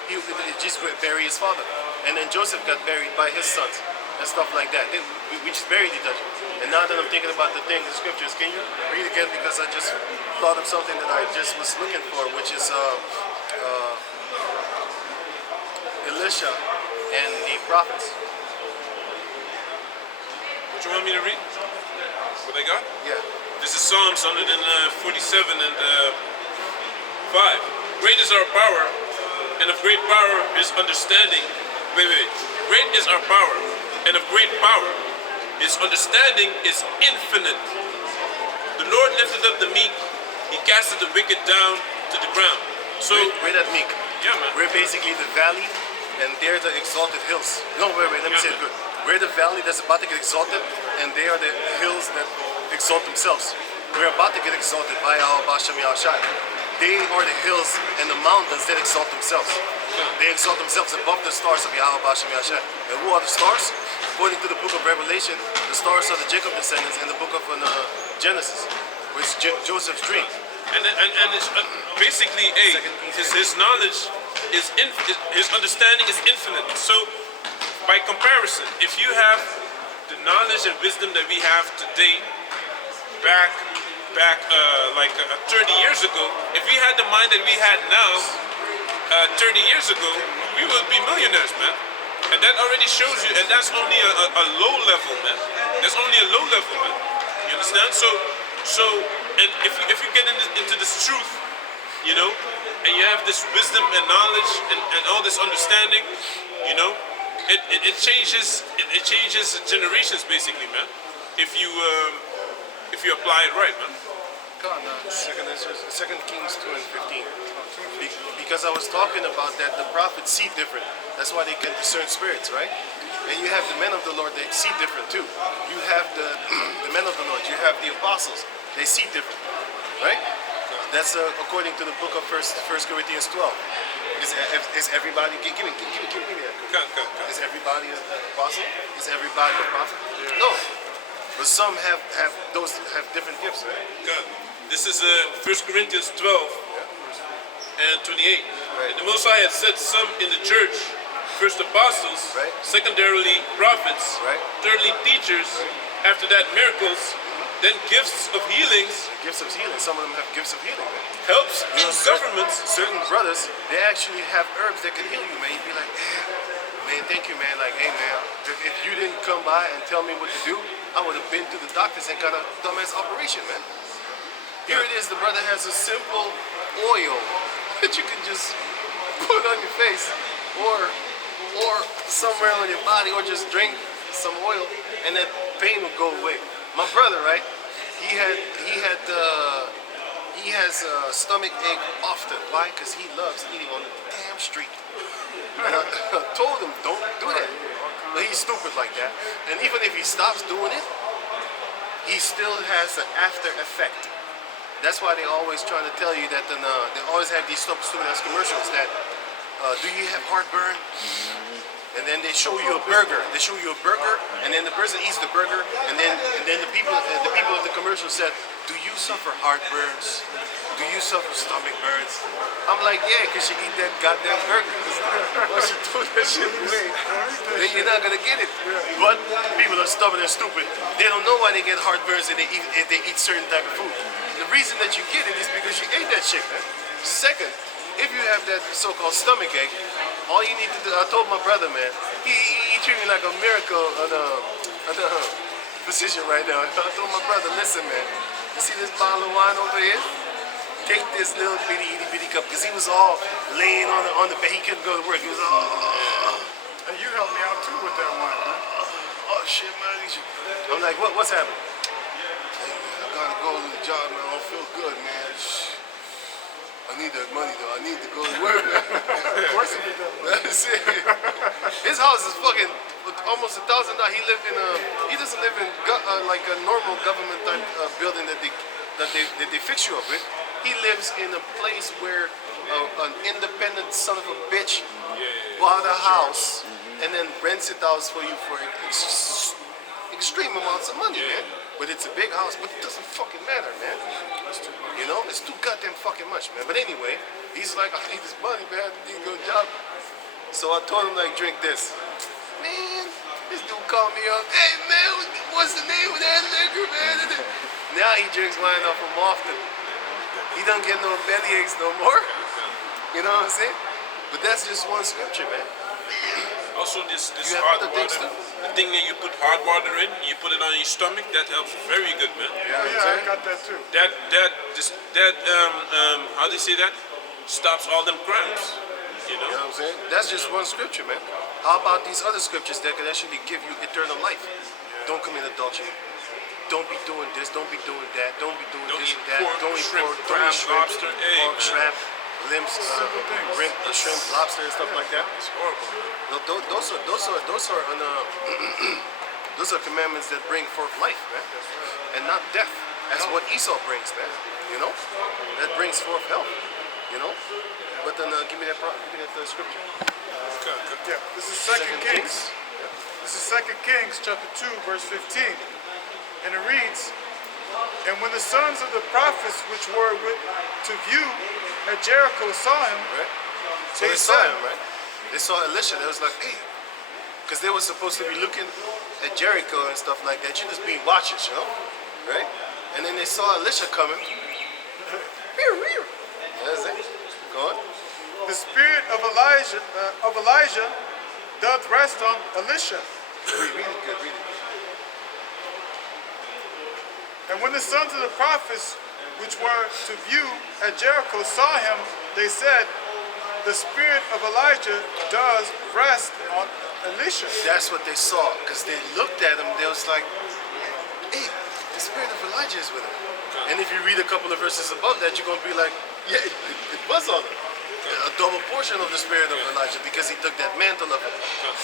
he just went bury his father. And then Joseph got buried by his sons and stuff like that. We just buried each other. And now that I'm thinking about the things in the scriptures, can you read again? Because I just thought of something that I just was looking for, which is Elisha and the prophets. What you want me to read? What I got? Yeah. This is Psalms 147 and 5. Great is our power, and of great power is understanding. Wait. Great is our power, and of great power his understanding is infinite. The Lord lifted up the meek, he casted the wicked down to the ground. So, We're that meek. yeah, man. We're basically the valley, and they're the exalted hills. No, wait, let me say it good. We're the valley that's about to get exalted, and they are the hills that exalt themselves. We're about to get exalted by Yahweh Shem Yahushai. They are the hills and the mountains that exalt themselves. They exalt themselves above the stars of Yahweh Shem Yahushai. And who are the stars? According to the book of Revelation, the stars are the Jacob descendants in the book of Genesis, which is Joseph's dream. And it's basically his knowledge is his understanding is infinite. So by comparison, if you have the knowledge and wisdom that we have today, back 30 years ago, if we had the mind that we had now 30 years ago, we would be millionaires, man. And that already shows you, and that's only a low level, man. That's only a low level, man. You understand? So, and if you get into this truth, you know, and you have this wisdom and knowledge and all this understanding, you know, it changes generations basically, man. If you apply it right, man. Second Kings 2 and 15. Because I was talking about that the prophets see different. That's why they can discern spirits, right? And you have the men of the Lord, they see different too. You have the men of the Lord, you have the apostles, they see different, right? That's according to the book of First Corinthians 12. Is everybody, give me that. Is everybody an apostle? Is everybody a prophet? Yeah. No. But some have different gifts, right? God. This is 1 Corinthians 12 and 28. Right. And the Most High had set some in the church, first apostles, right, secondarily prophets, right, thirdly teachers, right, after that miracles, then gifts of healings. Gifts of healing. Some of them have gifts of healing, man. Helps in governments. Certain brothers, they actually have herbs that can heal you, man. You'd be like, man, thank you, man. Like, hey, man, if you didn't come by and tell me what to do, I would have been to the doctors and got a dumbass operation, man. Here it is, the brother has a simple oil that you can just put on your face or somewhere on your body, or just drink some oil and that pain will go away. My brother, right, he has stomach ache often. Why? Because he loves eating on the damn street. And I told him, don't do that. But he's stupid like that. And even if he stops doing it, he still has an after effect. That's why they always trying to tell you that they always have these stupid ass commercials that do you have heartburn? And then they show you a burger. They show you a burger, and then the person eats the burger, and then the people of the commercial said, "Do you suffer heartburns? Do you suffer stomach burns?" I'm like, yeah, because you eat that goddamn burger. Once you throw that shit away, then you're not gonna get it. But people are stubborn and stupid. They don't know why they get heartburns if they eat certain type of food. The reason that you get it is because you ate that shit, man. Second, if you have that so-called stomach ache, all you need to do, I told my brother, man, he treated me like a miracle physician right now. I told my brother, listen, man, you see this bottle of wine over here? Take this little bitty cup, because he was all laying on the bed. He couldn't go to work. He was all, And you helped me out too with that wine, man. oh shit, man. I'm like, what's happening? I gotta go to the job, man. I don't feel good, man. I need that money, though. I need to go to work. Of course you did that. That's it. His house is fucking almost $1,000. He doesn't live in like a normal government type building that they fix you up with. He lives in a place where an independent son of a bitch bought a house and then rents it out for you for extreme amounts of money, man. But it's a big house, but it doesn't fucking matter, man. You know, it's too goddamn fucking much, man. But anyway, he's like, I need this money, man. I need to go to job. So I told him, like, drink this. Man, this dude called me up. Hey, man, what's the name of that liquor, man? Now he drinks wine off him often. He don't get no belly aches no more. You know what I'm saying? But that's just one scripture, man. Also, this You have hard other things water, too? the thing that you put hard water in, you put it on your stomach, that helps very good, man. Yeah, I got that too. That how do you say that? Stops all them cramps. You know? You know what I'm saying? That's just one scripture, man. How about these other scriptures that could actually give you eternal life? Don't commit adultery. Don't be doing this. Don't be doing that. Don't be doing Don't this eat and that. pork, Don't eat shrimp, pork. Don't crab, eat shrimp, lobster, egg, pork, man. shrimp, limbs, Simple things. shrimp, lobster, and stuff like that. It's horrible. No, those are commandments that bring forth life, man, and not death. That's what Esau brings, man. You know, that brings forth health. You know, but then give me that scripture. Yeah, this is Second Kings. This is 2 Kings chapter 2, verse 15. And it reads, and when the sons of the prophets which were to view at Jericho saw him, Right? So they saw him, right? They saw Elisha. They was like, hey, because they were supposed to be looking at Jericho and stuff like that. You just be watching, you know, right? And then they saw Elisha coming. That's it. Go on. the spirit of Elijah doth rest on Elisha. Read it good. Read it. And when the sons of the prophets which were to view at Jericho saw him, they said, the spirit of Elijah does rest on Elisha. That's what they saw, because they looked at him. They was like, hey, the spirit of Elijah is with him. And if you read a couple of verses above that, you're going to be like, yeah, it was on him. A double portion of the spirit of Elijah, because he took that mantle of him.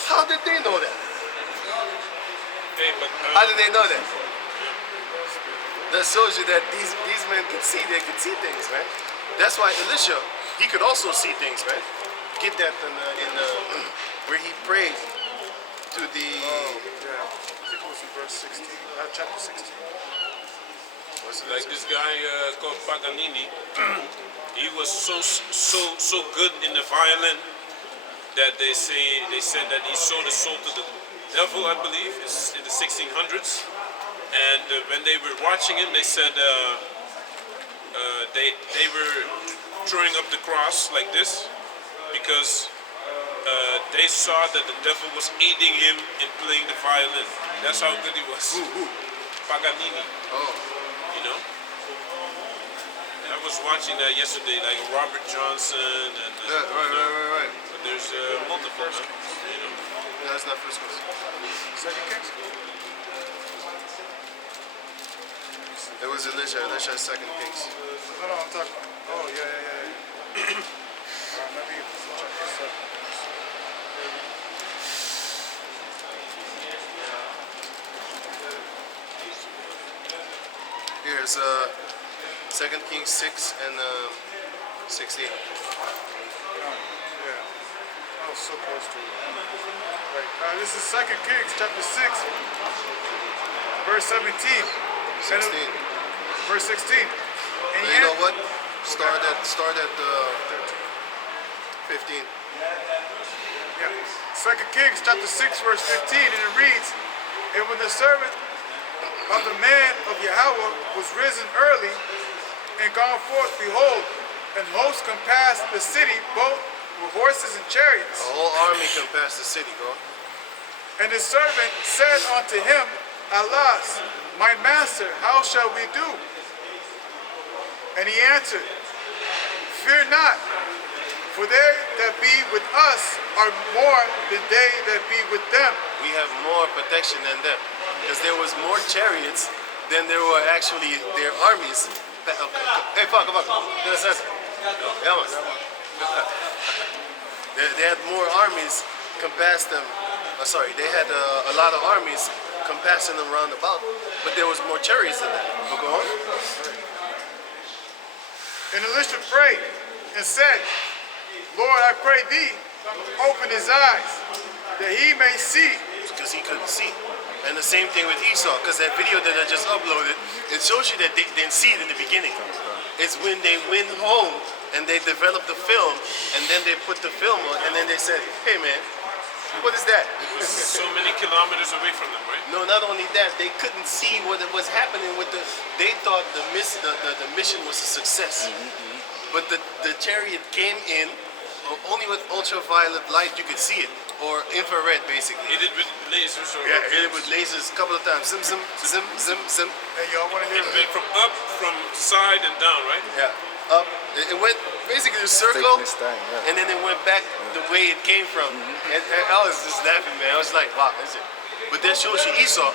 How did they know that? Hey, but How did they know that? That shows you that these men could see. They could see things, man. That's why Elisha, he could also see things, man. Get that in where he prayed to the. Yeah, I think it was in verse 16, chapter 16. like this guy called Paganini, he was so good in the violin that they said that he sold his soul to the devil, I believe, it's in the 1600s. And when they were watching him, they said they were throwing up the cross like this because they saw that the devil was aiding him in playing the violin. That's how good he was. Who? Paganini, Oh, you know. I was watching that yesterday, like Robert Johnson and. yeah, right. But there's multiple. You know. Yeah, that's not first class. Second Kings? It was Elisha, second Kings. No, I'm talking about. Oh, yeah. Maybe check this out. Here's second Kings 6 and 16. Yeah. I was so close to it. Right. This is 2 Kings chapter 6, verse 17. 16. Verse 16. And You know what? Start at 15. Yeah. 2 Kings chapter 6, verse 15, and it reads, and when the servant of the man of Yahweh was risen early and gone forth, behold, an host compassed the city both with horses and chariots. A whole army can pass the city, bro. And his servant said unto him, Alas, my master, how shall we do? And he answered, Fear not, for they that be with us are more than they that be with them. We have more protection than them, because there was more chariots than there were actually their armies. Hey, fuck. Yes. Yeah, man. They had more armies compassed them. They had a lot of armies compassing them round about, but there was more chariots than that. But go on. And Elisha prayed and said, Lord, I pray thee, open his eyes, that he may see. Because he couldn't see. And the same thing with Esau, because that video that I just uploaded, it shows you that they didn't see it in the beginning. It's when they went home and they developed the film, and then they put the film on, and then they said, hey man, what is that? So many kilometers away from them, right? No, not only that, they couldn't see what was happening with the, they thought the mission was a success. But the chariot came in, only with ultraviolet light you could see it, or infrared basically. Hit it with lasers or Yeah, hit it with lasers a couple of times. Zim, zim, zim, zim, zim. Hey, y'all want to hear it went from up, from side and down, right? Yeah, up. It went basically a circle, Taking its time, yeah. and then it went back the way it came from. And I was just laughing, man. I was like, wow, that's it. But that shows you Esau.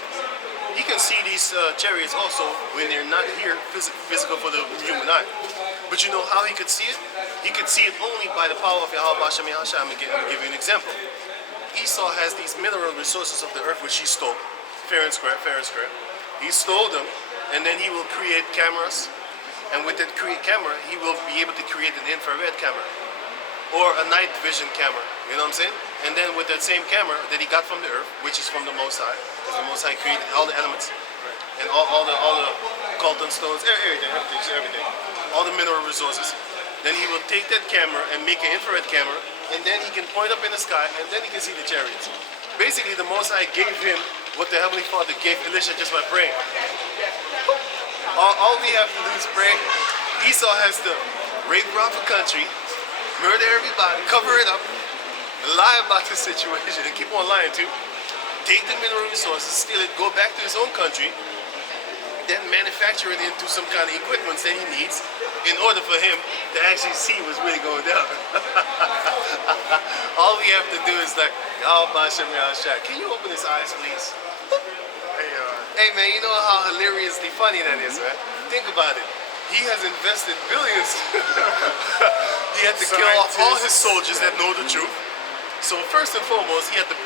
He can see these chariots also when they're not here physical for the human eye. But you know how he could see it? He could see it only by the power of Yahweh Hashem Yahashua. I'm going to give you an example. Esau has these mineral resources of the earth which he stole, fair and square, fair and square. He stole them, and then he will create cameras, and with that camera, he will be able to create an infrared camera, or a night vision camera, you know what I'm saying? And then with that same camera that he got from the earth, which is from the Most High, because the Most High created all the elements, and all the coltan stones, everything, all the mineral resources. Then he will take that camera and make an infrared camera, and then he can point up in the sky, and then he can see the chariots. Basically, the Most High gave him what the Heavenly Father gave Elisha just by praying. All we have to do is pray. Esau has to rape, rob the country, murder everybody, cover it up, lie about the situation, and keep on lying too. Take the mineral resources, steal it, go back to his own country, then manufacture it into some kind of equipment that he needs in order for him to actually see what's really going down. All we have to do is like, can you open his eyes, please? Hey man, you know how hilariously funny that is, man? Think about it. He has invested billions. He had to kill off all his soldiers that know the truth. So first and foremost, he had to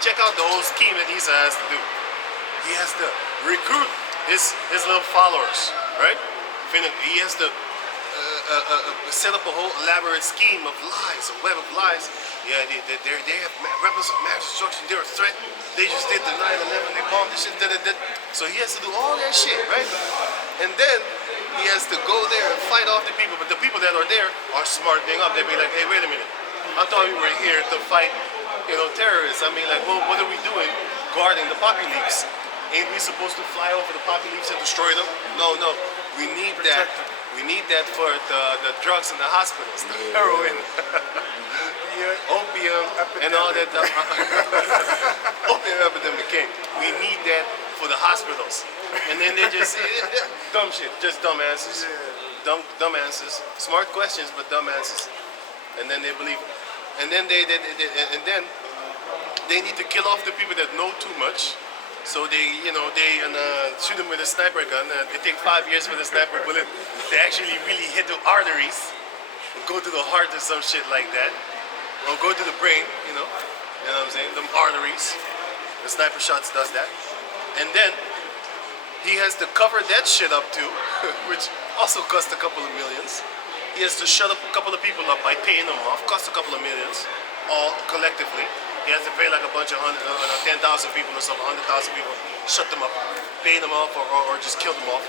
check out the whole scheme that Esau has to do. He has to recruit his little followers, right? He has to set up a whole elaborate scheme of lies, a web of lies. Yeah, they have weapons of mass destruction. They're a threat. They just did the 9/11. They bombed the shit. So he has to do all that shit, right? And then he has to go there and fight off the people. But the people that are there are smartening up. They'll be like, hey, wait a minute. I thought we were here to fight, terrorists. I mean, like, well, what are we doing guarding the poppy leaves? Ain't we supposed to fly over the poppy leaves and destroy them? No. We need that. We need that for the drugs in the hospitals, the heroin, opium, and all that. Opium epidemic came. We need that for the hospitals. And then they just dumb shit, just dumb answers, dumb answers, smart questions but dumb answers. And then they believe it. And then they need to kill off the people that know too much. So they shoot them with a sniper gun. It takes 5 years for the sniper bullet to actually really hit the arteries, or go to the heart or some shit like that, or go to the brain. You know what I'm saying? Them arteries. The sniper shots does that, and then he has to cover that shit up too, which also costs a couple of millions. He has to shut up a couple of people up by paying them off, costs a couple of millions, all collectively. He has to pay like a bunch of 10,000 people or something, 100,000 people, shut them up, pay them off, or just kill them off.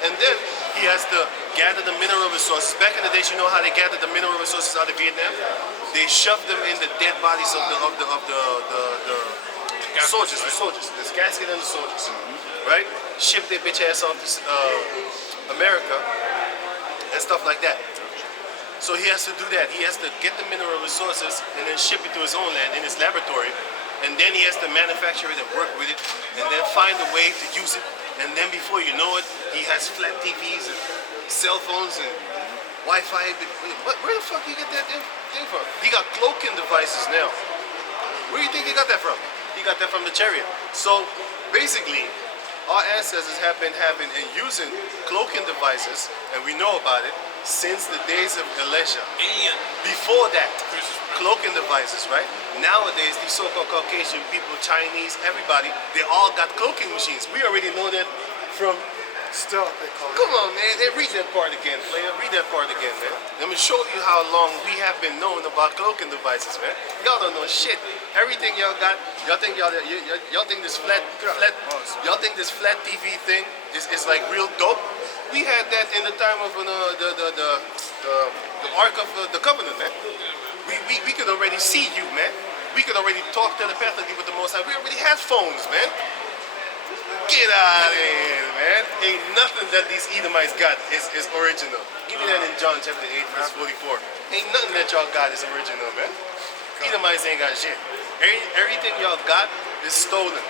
And then he has to gather the mineral resources. Back in the days, you know how they gathered the mineral resources out of Vietnam? They shoved them in the dead bodies of the soldiers, the casket and the soldiers, right? Ship their bitch ass off to America and stuff like that. So he has to do that. He has to get the mineral resources and then ship it to his own land in his laboratory. And then he has to manufacture it and work with it and then find a way to use it. And then before you know it, he has flat TVs and cell phones and Wi-Fi. Where the fuck did he get that thing from? He got cloaking devices now. Where do you think he got that from? He got that from the chariot. So basically, our ancestors have been having and using cloaking devices, and we know about it, since the days of Elisha. Before that, cloaking devices, right? Nowadays, these so-called Caucasian people, Chinese, everybody, they all got cloaking machines. We already know that from Stealth, they call it. Come on, man. Hey, read that part again, player. Read that part again, man. Let me show you how long we have been known about cloaking devices, man. Y'all don't know shit. Everything y'all got, y'all think y'all think this flat, y'all think this flat TV thing is like real dope. We had that in the time of the Ark of the Covenant, man. We could already see you, man. We could already talk telepathically with the Most High. We already had phones, man. Get out of here, man. Ain't nothing that these Edomites got is original. Give me that in John chapter 8, verse 44. Ain't nothing that y'all got is original, man. Edomites ain't got shit. Everything y'all got is stolen.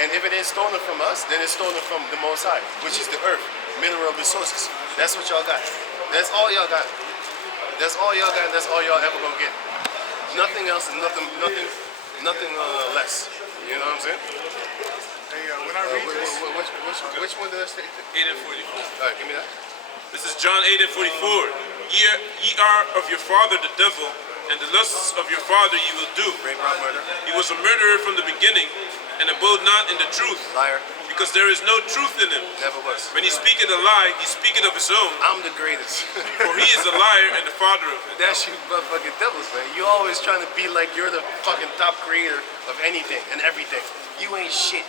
And if it ain't stolen from us, then it's stolen from the Most High, which is the earth, mineral resources. That's what y'all got. That's all y'all got. That's all y'all got, and that's all y'all ever gonna get. Nothing else, nothing less. You know what I'm saying? Hey, when I read this, Which one did I say? 8 and 44. All right, give me that. This is John 8 and 44. Ye are of your father the devil, and the lusts of your father ye will do. Rape, rob, murder. He was a murderer from the beginning, and abode not in the truth, Liar. because there is no truth in him. Never was. When he speaketh a lie, he speaketh of his own, I'm the greatest. for he is a liar and the father of it. That's you motherfucking devils, man. You always trying to be like you're the fucking top creator of anything and everything. You ain't shit.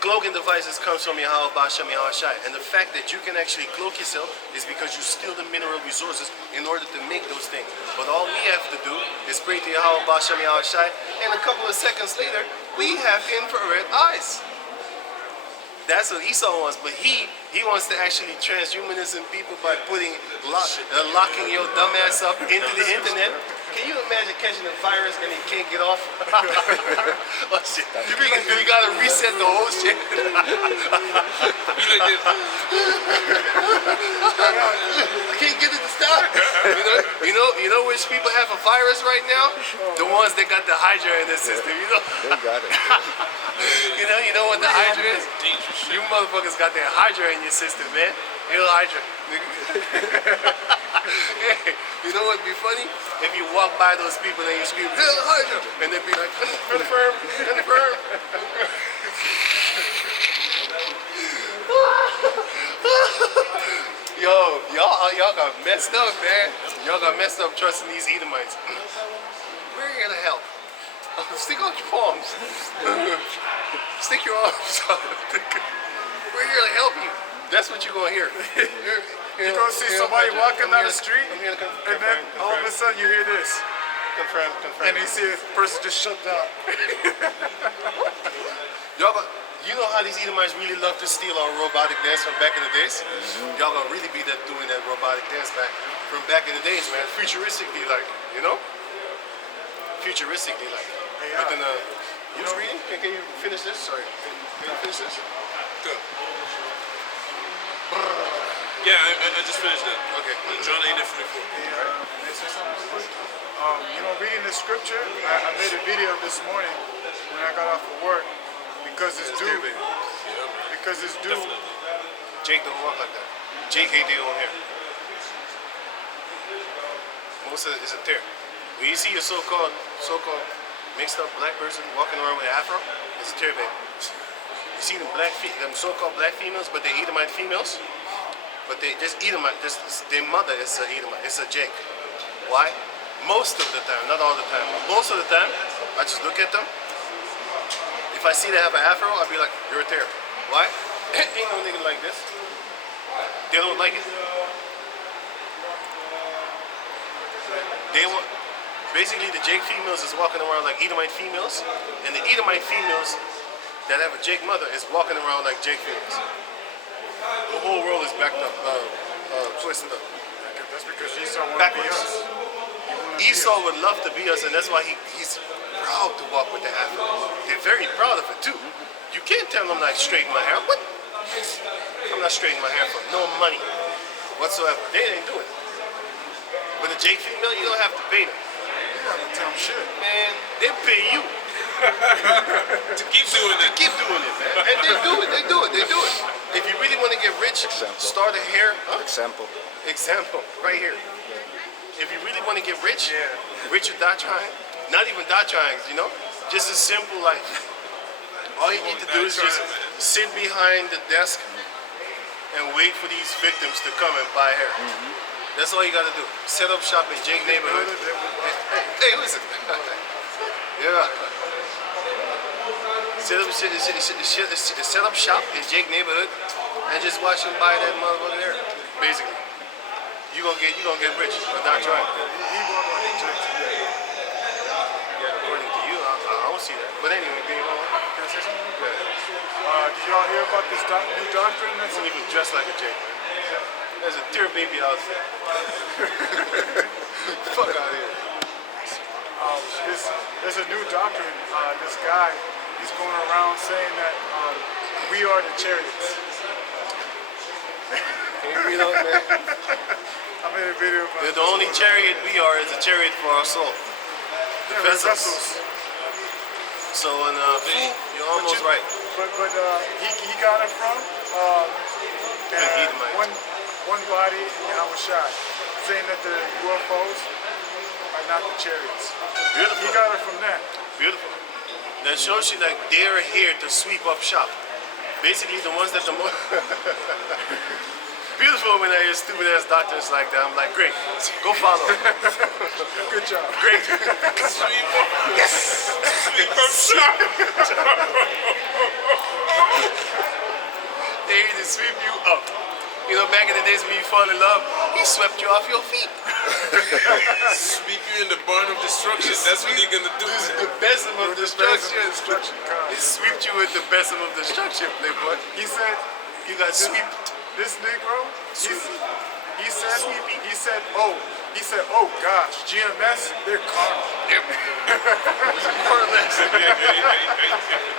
Cloaking devices comes from Yahweh Bashem Yahweh Shai. And the fact that you can actually cloak yourself is because you steal the mineral resources in order to make those things. But all we have to do is pray to Yahweh Bashem Yahweh Shai, and a couple of seconds later, we have infrared eyes. That's what Esau wants, but he wants to actually transhumanism people by locking your dumb ass up into the internet. Can you imagine catching a virus and it can't get off? Oh shit! You gotta reset the whole shit. Be like this. I can't get it to stop. You know which people have a virus right now? The ones that got the Hydra in their system. You know. They got it. You know what the Hydra is? Dangerous shit. You motherfuckers got that Hydra in your system, man. Hail Hydra. Hey, you know what'd be funny? If you walk by those people and you scream, Hail Hydra! And they'd be like, confirm. Yo, y'all got messed up, man. Y'all got messed up trusting these Edomites. We're here to help. Stick out your palms. Stick your arms out. We're here to help you. That's what you're gonna hear. you're gonna see somebody walking down the street, I'm here to and then all of a sudden you hear this, confirm. and you see a person just shut down. You know how these Edomites really love to steal our robotic dance from back in the days? Y'all gonna really be doing that robotic dance from back in the days, man. Futuristically, like, you know? Futuristically, like. Hey, But then, who's reading? Can you finish this? Sorry. Can you finish this? Good. Yeah, I just finished that. Okay. John 8 and 44. May I say something? Reading the scripture, I made a video this morning when I got off of work because it's due. Because it's due. Definitely. Jake don't walk like that. Jake ain't on here. Most of it is a tear. When you see a so-called mixed up black person walking around with an afro, it's a tear, baby. You see them so-called black females, but they're Edomite females. But they just Edomite, their mother is a Edomite, it's a Jake. Why? Most of the time, not all the time, but most of the time, I just look at them. If I see they have an afro, I'll be like, you're a tear. Why? Ain't no nigga like this. They don't like it. They want, basically the Jake females is walking around like Edomite females, and the Edomite females that have a Jake mother is walking around like Jake females. The whole world is backed up, twisted up. That's because Esau wanted to be Backwards. us. Esau would love to be us, and that's why he's proud to walk with the afro. They're very proud of it too. You can't tell them like straighten my hair. What? I'm not straightening my hair for no money whatsoever. They ain't doing it. With a Jake female, you don't have to pay them. You gotta tell them shit. Man, they pay you To keep doing to it. keep doing it, man. And they do it. If you really want to get rich, start a hair. Example, right here. If you really want to get rich, Richard dot trying, not even dot trying, you know, just a simple like. All you need to do is just sit behind the desk and wait for these victims to come and buy hair. That's all you gotta do. Set up shop in Jake neighborhood. Hey, listen. Yeah. Set up shop in Jake neighborhood and just watch them buy that motherfucker hair. Basically, you gonna get rich, but not trying. Yeah, according to you, I don't see that. But anyway, can you go on? Can I say something? Did y'all hear about this new doctrine? That's not even dressed like a Jake. There's a deer baby outfit. Fuck out of here. There's a new doctrine. This guy, he's going around saying that we are the chariots. Can you read out, man? I made a video about The only chariot we are is a chariot for our soul. The vessels. So, and you're almost right. But he got it from one body in Yahushua, saying that the UFOs are not the chariots. Beautiful. He got it from that. Beautiful. That shows you like they're here to sweep up shop. Basically, the ones that the most beautiful when I hear stupid ass doctors like that. I'm like, great, go follow. Good job. Great. Sweep up. Yes. Sweep up shop. They need to sweep you up. You know, back in the days when you fall in love, he swept you off your feet. Sweep you in the barn of destruction. That's what you're gonna do. This is the best of destruction. God. He swept you with the best of destruction, playboy. He said, You got swept. this Negro, he said, oh gosh, GMS, they're carnal. Yep.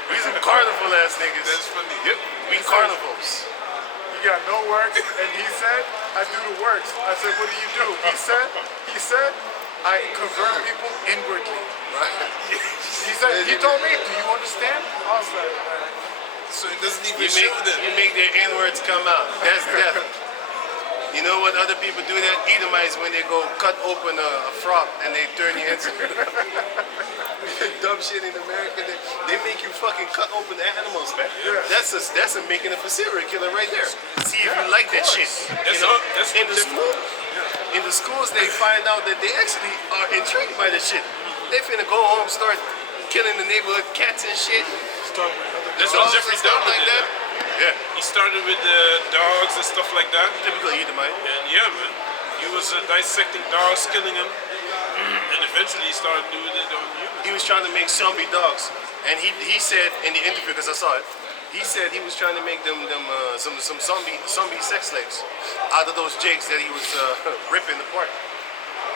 We some carnival ass niggas. That's funny. Yep. We carnivals. You got no works, and he said, I do the works. I said, what do you do? He said, I convert people inwardly. He told me, do you understand? I was like, man. So it doesn't even show them. You make their inwards come out. That's death. You know what other people do that? Edomites, when they go cut open a frog and they turn you into dumb shit in America. They make you fucking cut open the animals, man. Yeah. That's a making a serial killer right there. See if you like that shit. That's You know, that's in the school, in the schools they find out that they actually are intrigued by this shit. They finna go home, start killing the neighborhood cats and shit. That's what Dogs Jeffrey and stuff Dahmer like did. that. Yeah, He started with the dogs and stuff like that. typical Edomite. And yeah, man, he was dissecting dogs, killing them, and eventually he started doing it on humans. He was trying to make zombie dogs, and he said in the interview, because I saw it, he said he was trying to make them some zombie sex slaves out of those jakes that he was ripping apart.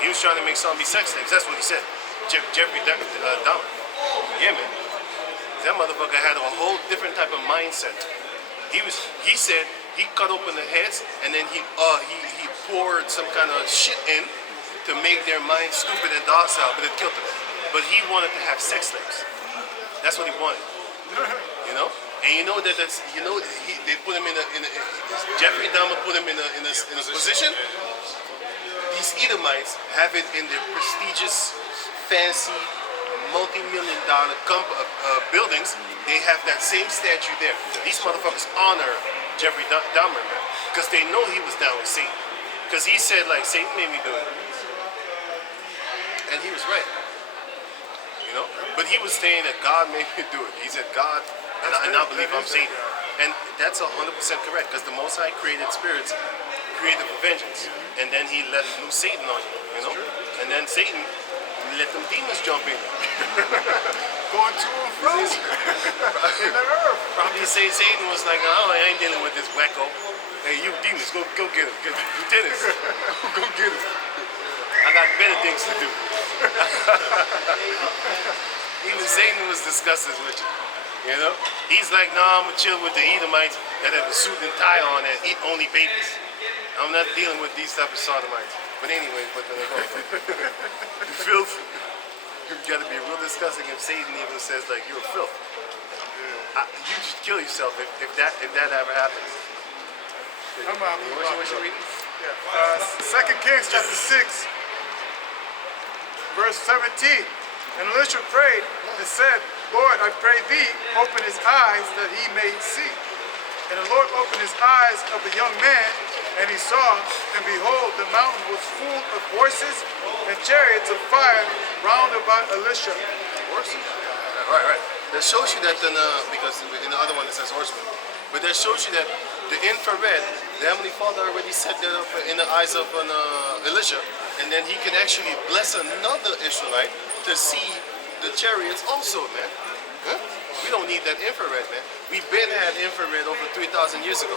He was trying to make zombie sex slaves. That's what he said. Jeffrey Dahmer. Yeah, man. That motherfucker had a whole different type of mindset. He said he cut open the heads and then he poured some kind of shit in to make their minds stupid and docile, but it killed them. But he wanted to have sex slaves. That's what he wanted. You know? And you know they put him in a Jeffrey Dahmer put him in a position. These Edomites have it in their prestigious, fancy, multi-million-dollar buildings. They have that same statue there. These motherfuckers honor Jeffrey Dahmer, man, because they know he was down with Satan. Because he said, like, Satan made me do it. And he was right. You know? But he was saying that God made me do it. He said, God, and I believe I'm Satan. And that's 100% correct, because the Most High created spirits, created for vengeance. And then he let loose Satan on you know? And then Satan let them demons jump in. Going to and fro in the earth. Probably say Satan was like, oh, I ain't dealing with this wacko. Hey, you demons, go get him. Lieutenants, go get him. I got better things to do. Even Satan was disgusted with you. You know? He's like, nah, I'm gonna chill with the Edomites that have a suit and tie on and eat only babies. I'm not dealing with these type of sodomites. But anyway, you filth. You gotta be real disgusting if Satan even says like you're a filth. You just kill yourself if that ever happens. What you reading? Yeah. 2 Kings chapter 6, verse 17. And Elisha prayed and said, Lord, I pray thee, open his eyes that he may see. And the Lord opened his eyes of the young man, and he saw, and behold, the mountain was full of horses and chariots of fire round about Elisha. Horses? Right. That shows you that because in the other one it says horsemen. But that shows you that the infrared, the Heavenly Father already set that up in the eyes of Elisha, and then he can actually bless another Israelite to see the chariots also, man. Huh? We don't need that infrared, man. We've been had infrared over 3,000 years ago.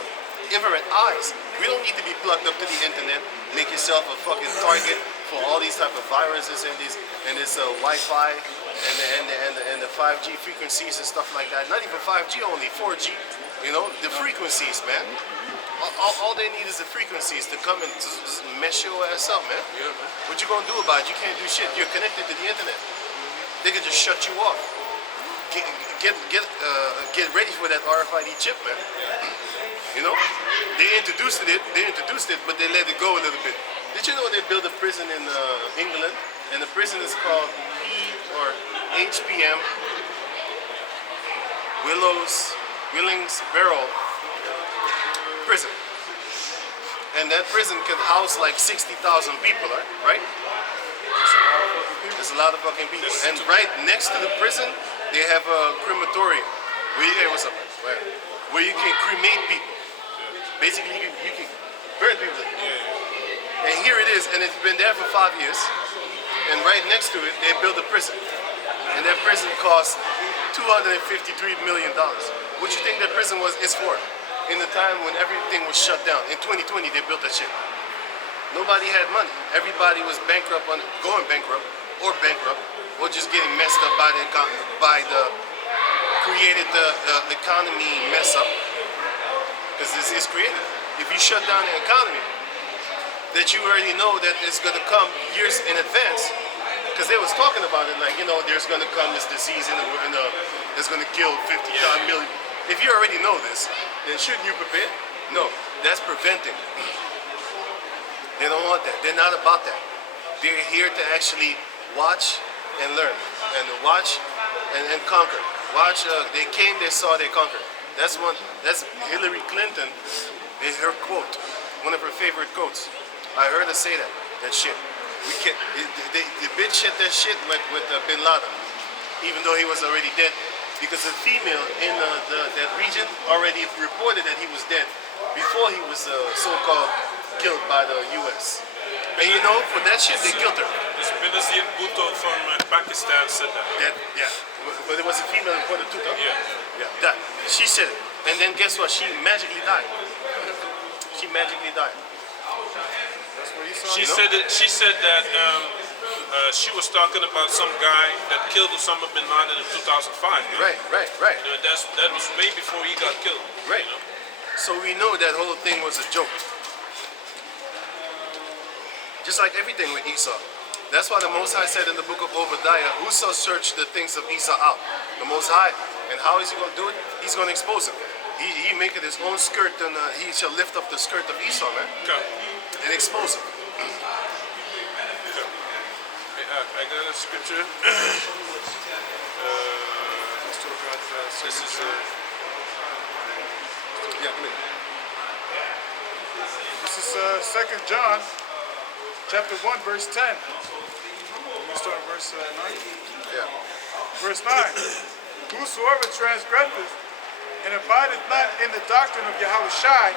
Infrared eyes. We don't need to be plugged up to the internet, make yourself a fucking target for all these type of viruses and this Wi-Fi and the 5G frequencies and stuff like that. Not even 5G, only 4G. You know, the frequencies, man. All they need is the frequencies to come and mess your ass up, man. Yeah, man. What you gonna do about it? You can't do shit. You're connected to the internet. They can just shut you off. Get ready for that RFID chip, man. You know, they introduced it, but they let it go a little bit. Did you know they built a prison in England, and the prison is called HPM, Willings Barrow Prison, and that prison can house like 60,000 people, right? There's a lot of fucking people, and right next to the prison, they have a crematorium where you can cremate people. Basically, you can burn people. And here it is, and it's been there for 5 years. And right next to it, they built a prison. And that prison cost $253 million. What you think that prison is for? In the time when everything was shut down. In 2020, they built that shit. Nobody had money. Everybody was going bankrupt, or just getting messed up by the created the economy mess up. Because this is created. If you shut down the economy, that you already know that it's going to come years in advance. Because they was talking about it like, you know, there's going to come this disease that's going to kill 55 million. If you already know this, then shouldn't you prepare? No, that's preventing. They don't want that. They're not about that. They're here to actually watch and learn. And watch and conquer. Watch, they came, they saw, they conquered. That's Hillary Clinton, is her quote, one of her favorite quotes. I heard her say that shit. We can't, the bitch said that shit with Bin Laden, even though he was already dead, because the female in that region already reported that he was dead before he was so-called killed by the U.S. And you know, for that shit, they killed her. Dus Benazir Bhutto from Pakistan said that. But it was a female reporter too, though. Yeah. She said it. And then guess what? She magically died. She magically died. That's what he saw. She said that she was talking about some guy that killed Osama bin Laden in 2005. Right. You know, that was way before he got killed. Right. You know? So we know that whole thing was a joke. Just like everything with Esau. That's why the Most High said in the book of Obadiah, who shall search the things of Esau out? The Most High. And how is he going to do it? He's going to expose him. He make it his own skirt, and he shall lift up the skirt of Esau, man. Okay. And expose him. Okay. I got a scripture. This is Yeah, come in. This is 2 John, chapter 1, verse 10. We start at verse 9. Yeah. Verse 9. Whosoever transgresseth and abideth not in the doctrine of Yahushai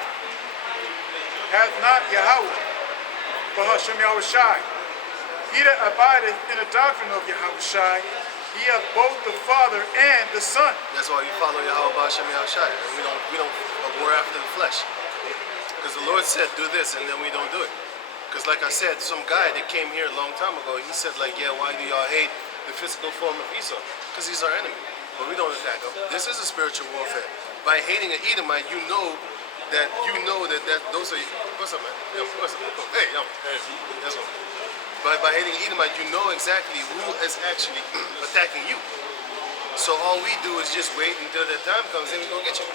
hath not Yahweh, but Hashem Yahushai. He that abideth in the doctrine of Yahushai, he hath both the Father and the Son. That's why we follow Yahweh Hashem Yahushai. And we don't war after the flesh. Because the Lord said, do this, and then we don't do it. Because like I said, some guy that came here a long time ago, he said like, yeah, why do y'all hate the physical form of Esau? Because he's our enemy. But we don't attack him. This is a spiritual warfare. By hating an Edomite, you know that those are, what's up, man? Yo, what's up? Hey, yo. Hey. That's all. But by hating an Edomite, you know exactly who is actually attacking you. So all we do is just wait until that time comes, and we go get you.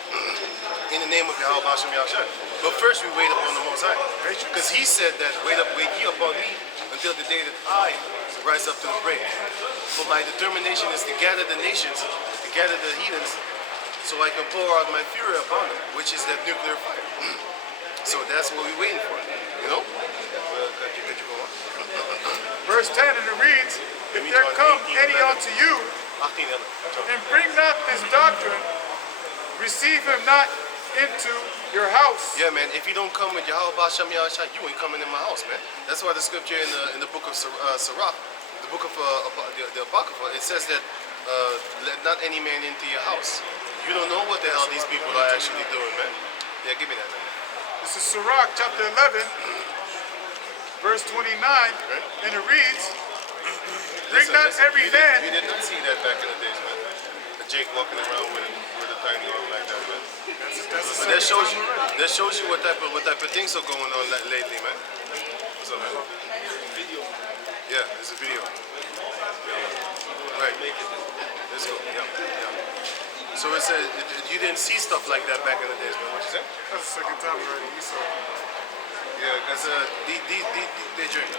In the name of Yahweh Hashem Yahushua. But first we wait upon the Most High. Because he said that, wait ye upon me until the day that I rise up to the break. For my determination is to gather the nations, to gather the heathens, so I can pour out my fury upon them, which is that nuclear fire. So that's what we're waiting for, you know? Could you go on? Verse 10, and it reads, if there come any unto you, 18 and bring not this doctrine, receive him not into your house. Yeah, man. If you don't come with Yahweh Ba'Shem Yahshua, you ain't coming in my house, man. That's why the scripture in the book of Sirach, the book of the Apocrypha, it says that let not any man into your house. You don't know what the hell these people are actually doing, man. Yeah, give me that, man. This is Sirach chapter 11, verse 29, and it reads, bring not every man. We did not see that back in the days, man. Jake walking around with a tiny arm like that, man. But that shows you what type of things are going on lately, man. What's up, man? Yeah, it's a video. Right. Let's go. Yeah. So it said you didn't see stuff like that back in the days, man. What you say? That's the second time already. You saw it. Yeah, because they drink.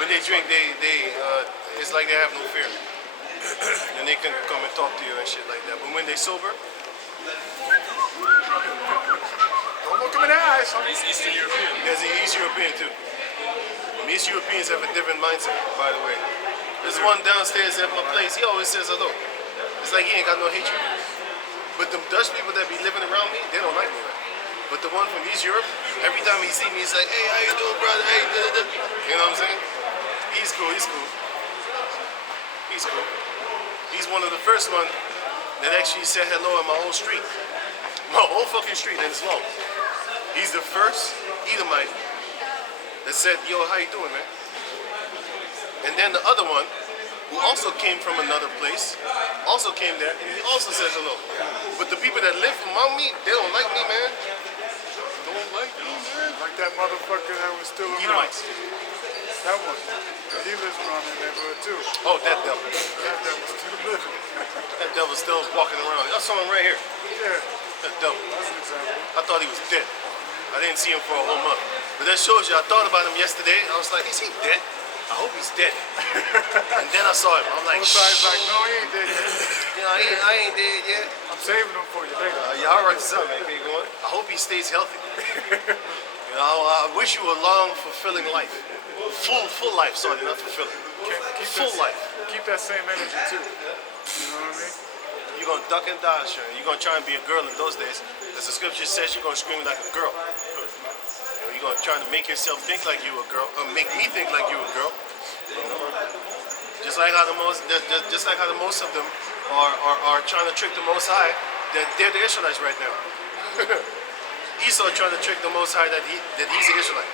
When they drink, it's like they have no fear. And they can come and talk to you and shit like that. But when they sober, Don't look him in the eyes. He's Eastern European. there's an East European too. East Europeans have a different mindset, by the way. There's one downstairs at my place. He always says hello. It's like he ain't got no hatred. But the Dutch people that be living around me, they don't like me, man. But the one from East Europe, every time he see me, he's like, hey, how you doing, brother? Hey, you know what I'm saying? He's cool. He's cool. He's one of the first one that actually said hello in my whole street. My whole fucking street, and it's long. He's the first Edomite that said, yo, how you doing, man? And then the other one, who also came from another place, also came there, and he also says hello. But the people that live among me, they don't like me, man. Don't like me, man. Like that motherfucker that was still around. Edomites. That one. He lives around in the neighborhood too. Oh, that devil. That was still living. That devil's still walking around. I saw him right here. Yeah, That devil. that's an example. I thought he was dead. I didn't see him for a whole month. But that shows you, I thought about him yesterday. I was like, is he dead? I hope he's dead. And then I saw him. I'm like, Both sides like, no, he ain't dead yet. you know, I ain't dead yet. I'm saving him for you later. Yeah, all right, son, man. Okay, go on. I hope he stays healthy. You know, I wish you a long, fulfilling life. Full life, sorry, not fulfilling. Full life. Keep that same energy too. You know what I mean? You're gonna duck and dodge, sure. You're gonna try and be a girl in those days. As the scripture says, you're gonna scream like a girl. You know, you're gonna try to make yourself think like you a girl, or make me think like you a girl. You know? Just like how the most of them are trying to trick the Most High, that they're the Israelites right now. Esau trying to trick the Most High that he's an Israelite.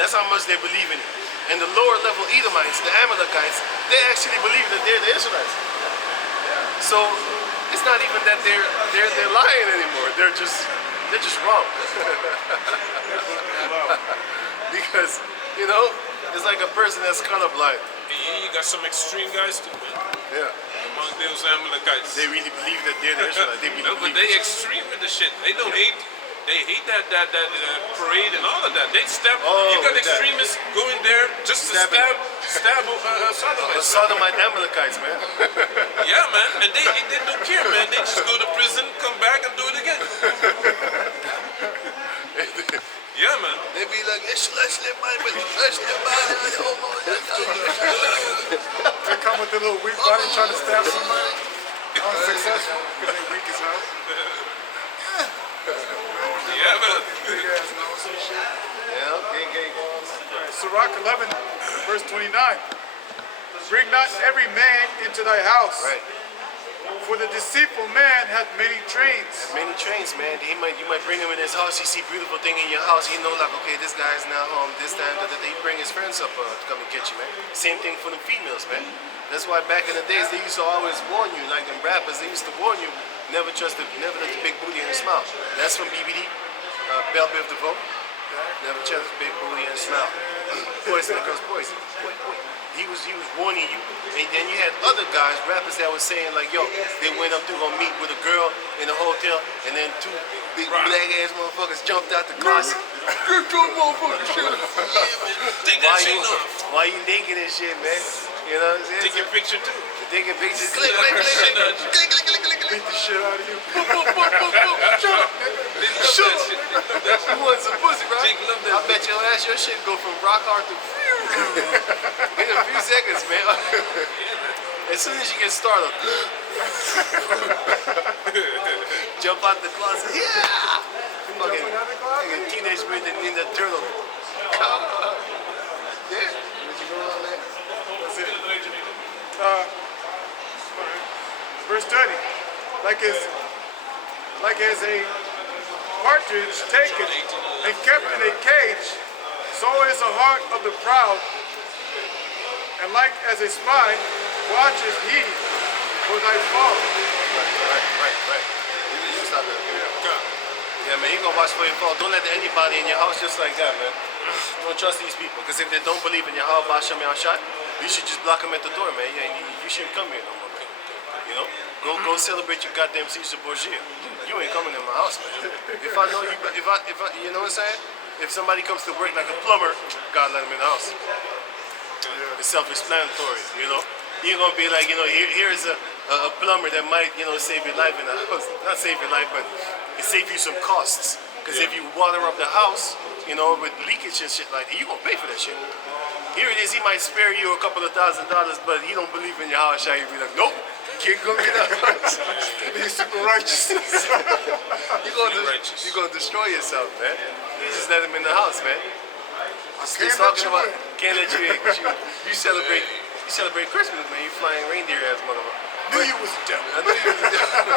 That's how much they believe in it. And the lower level Edomites, the Amalekites, they actually believe that they're the Israelites. So it's not even that they're lying anymore. They're just wrong. Because, you know, it's like a person that's colorblind. You got some extreme guys too, man. Yeah. Among those Amalekites. They really believe that they're the Israelites. They really No, but believe they it. extreme with the shit. They don't hate. They hate that parade and all of that. They stab. Oh, you got that. extremists going there just to Stabbing. stab The sodomites. Sodomite Amalekites, man. Yeah, man. And they don't care, man. They just go to prison, come back, and do it again. Yeah, man. They be like, They come with their little weak body trying to stab somebody. Unsuccessful because they weak as hell. Yeah, man. Big ass nose and shit. yeah, gang. Sirach 11, verse 29. Bring not every man into thy house, Right. for the deceitful man hath many trains. Many trains, man. You might bring him in his house. He see beautiful thing in your house. He know like, okay, this guy's now home. This time, he bring his friends up to come and get you, man. Same thing for the females, man. That's why back in the days they used to always warn you, like in rappers, they used to warn you, never let the big booty in your mouth. That's from BBD, Belle Biv DeVoe. Never trust the big booty in his mouth. Poison because poison. He was warning you, and then you had other guys, rappers that was saying like, yo, they went up to go meet with a girl in a hotel, and then two big black ass motherfuckers jumped out the closet. Get your motherfucking shit. Take that shit off. Why you naked and shit, man? You know what I'm saying? Take your picture too. Taking pictures. Click, click, click, click. beat the shit out of you. Shut up, nigga. Shut up. You want some pussy, right? Jake love that. I bet your ass, your shit go from rock hard to in a few seconds, man. As soon as you get started, jump out the closet. Yeah! Fucking Jumping out the closet? like a Teenage Mutant Ninja Turtle. Come on. Yeah. What you going on, man? That's it. Verse 30. Like as a partridge taken and kept in a cage, so is the heart of the proud. And like as a spy, watches he for thy fall. Right. You stop that. Yeah, man, you gonna watch for your fall. Don't let anybody in your house just like that, man. Don't trust these people. Because if they don't believe in your house, you should just block them at the door, man. Yeah, you shouldn't come here no more, man. You know? Go celebrate your goddamn Caesar Borgia. You ain't coming in my house, man. If I know you, if I, you know what I'm saying? If somebody comes to work like a plumber, God let him in the house. It's self-explanatory, you know? You're gonna be like, you know, here's a plumber that might, you know, save your life in the house. Not save your life, but it save you some costs. Because if you water up the house, you know, with leakage and shit like that, you're gonna pay for that shit. Here it is, he might spare you a couple of $1,000, but he don't believe in your house, you'd be like, nope, you can't come in the house. He's super righteous. You're gonna destroy yourself, man. You just let him in the house, man. Can't let you in. Can't let you in. You celebrate Christmas, man. You flying reindeer ass motherfucker. Knew you was a devil. I knew you was a devil.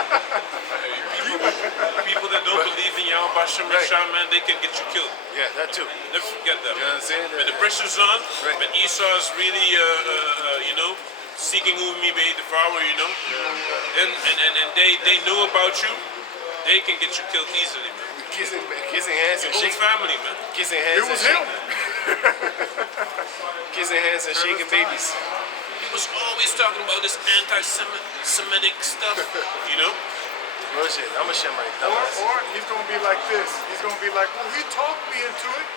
People that don't believe in Yahweh Bashem Right. Rasham, man, they can get you killed. Yeah, that too. Never forget that. You know what I'm saying? When the pressure's on, Right. when Esau's really, you know, seeking whom he may devour, you know, and they know about you, they can get you killed easily, man. Kissing hands and Your own shaking. family, man. Kissing hands It was and him. kissing hands and shaking babies. He was always talking about this anti-Semitic stuff, you know. Bullshit. I'm a Shemite. Or he's gonna be like this. He's gonna be like, well, he talked me into it.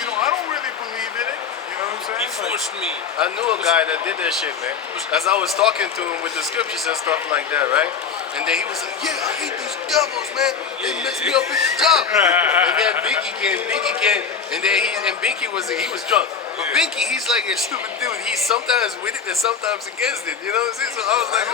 You know, I don't really believe in it. You know what I'm saying? He forced me. I knew a guy that did that shit, man. As I was talking to him with the scriptures and stuff like that, right? And then he was like, yeah, I hate these devils, man. They messed me up at the job. And then Binky came, and then Binky was drunk. But Binky, he's like a stupid dude. He's sometimes with it and sometimes against it. You know what I'm saying? So I was like,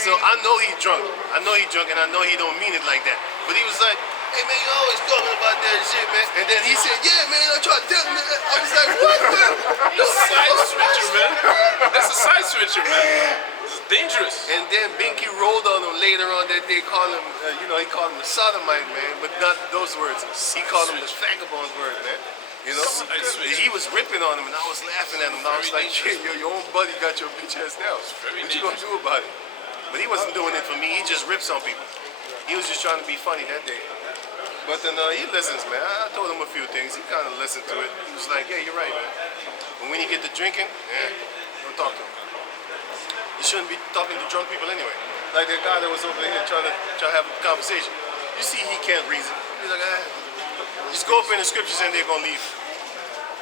so I know he's drunk. And I know he don't mean it like that. But he was like, hey man, you always talking about that shit, man. And then he said, yeah, man, I tried to tell him that. I was like, what, man? Side switcher, man. That's a side switcher, man. It's dangerous. And then Binky rolled on him later on that day, called him, he called him a sodomite, man, but not those words. He called him the vagabond word, man. You know? He was ripping on him, and I was laughing at him. And I was like, shit, your own buddy got your bitch ass down. What you gonna do about it? But he wasn't doing it for me. He just rips on people. He was just trying to be funny that day. But then he listens, man. I told him a few things. He kind of listened to it. He was like, yeah, you're right, man. But when you get to drinking, don't talk to him. You shouldn't be talking to drunk people anyway. Like that guy that was over here trying to have a conversation. You see he can't reason. He's like, just go up in the scriptures and they're going to leave.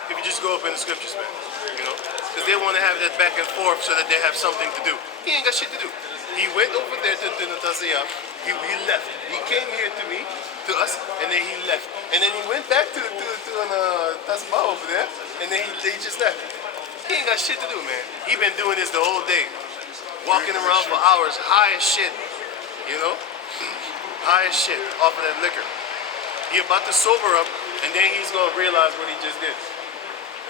If you just go up in the scriptures, man. You know? Because they want to have that back and forth so that they have something to do. He ain't got shit to do. He went over there to Natasiyah. He left. He came here to us, and then he left. And then he went back to Tasma over there, and then he just left. He ain't got shit to do, man. He been doing this the whole day. Walking around for hours, high as shit. You know? High as shit off of that liquor. He about to sober up, and then he's going to realize what he just did.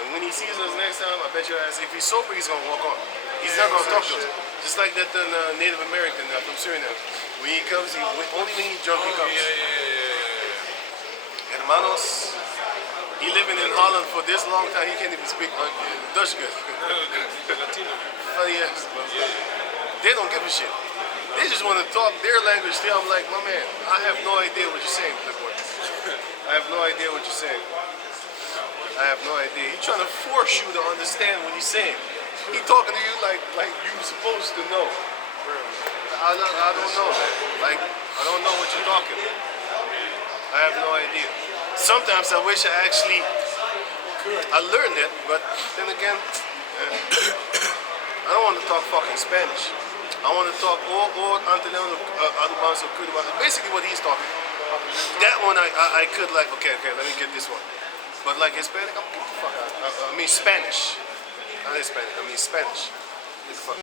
And when he sees us next time, I bet your ass, if he's sober, he's going to walk on. He's not going to talk to us. Just like that Native American from Suriname. When he comes, only when he's drunk he comes. Hermanos, he living in Holland for this long time, he can't even speak Dutch good. Latino. Funny ass, bro. They don't give a shit. They just want to talk their language. Still, I'm like, my man, I have no idea what you're saying, little boy. I have no idea what you're saying. I have no idea. He's trying to force you to understand what he's saying. He's talking to you like you're supposed to know. I don't know, man. Like, I don't know what you're talking. I have no idea. Sometimes I wish I learned it, but then again, I don't want to talk fucking Spanish. I want to talk all Antonello Adubanso Kuduba. Basically what he's talking. That one I could like, okay, let me get this one. But like Hispanic, I'm get the fuck out. I mean Spanish. Not Hispanic, I mean Spanish. Get the fuck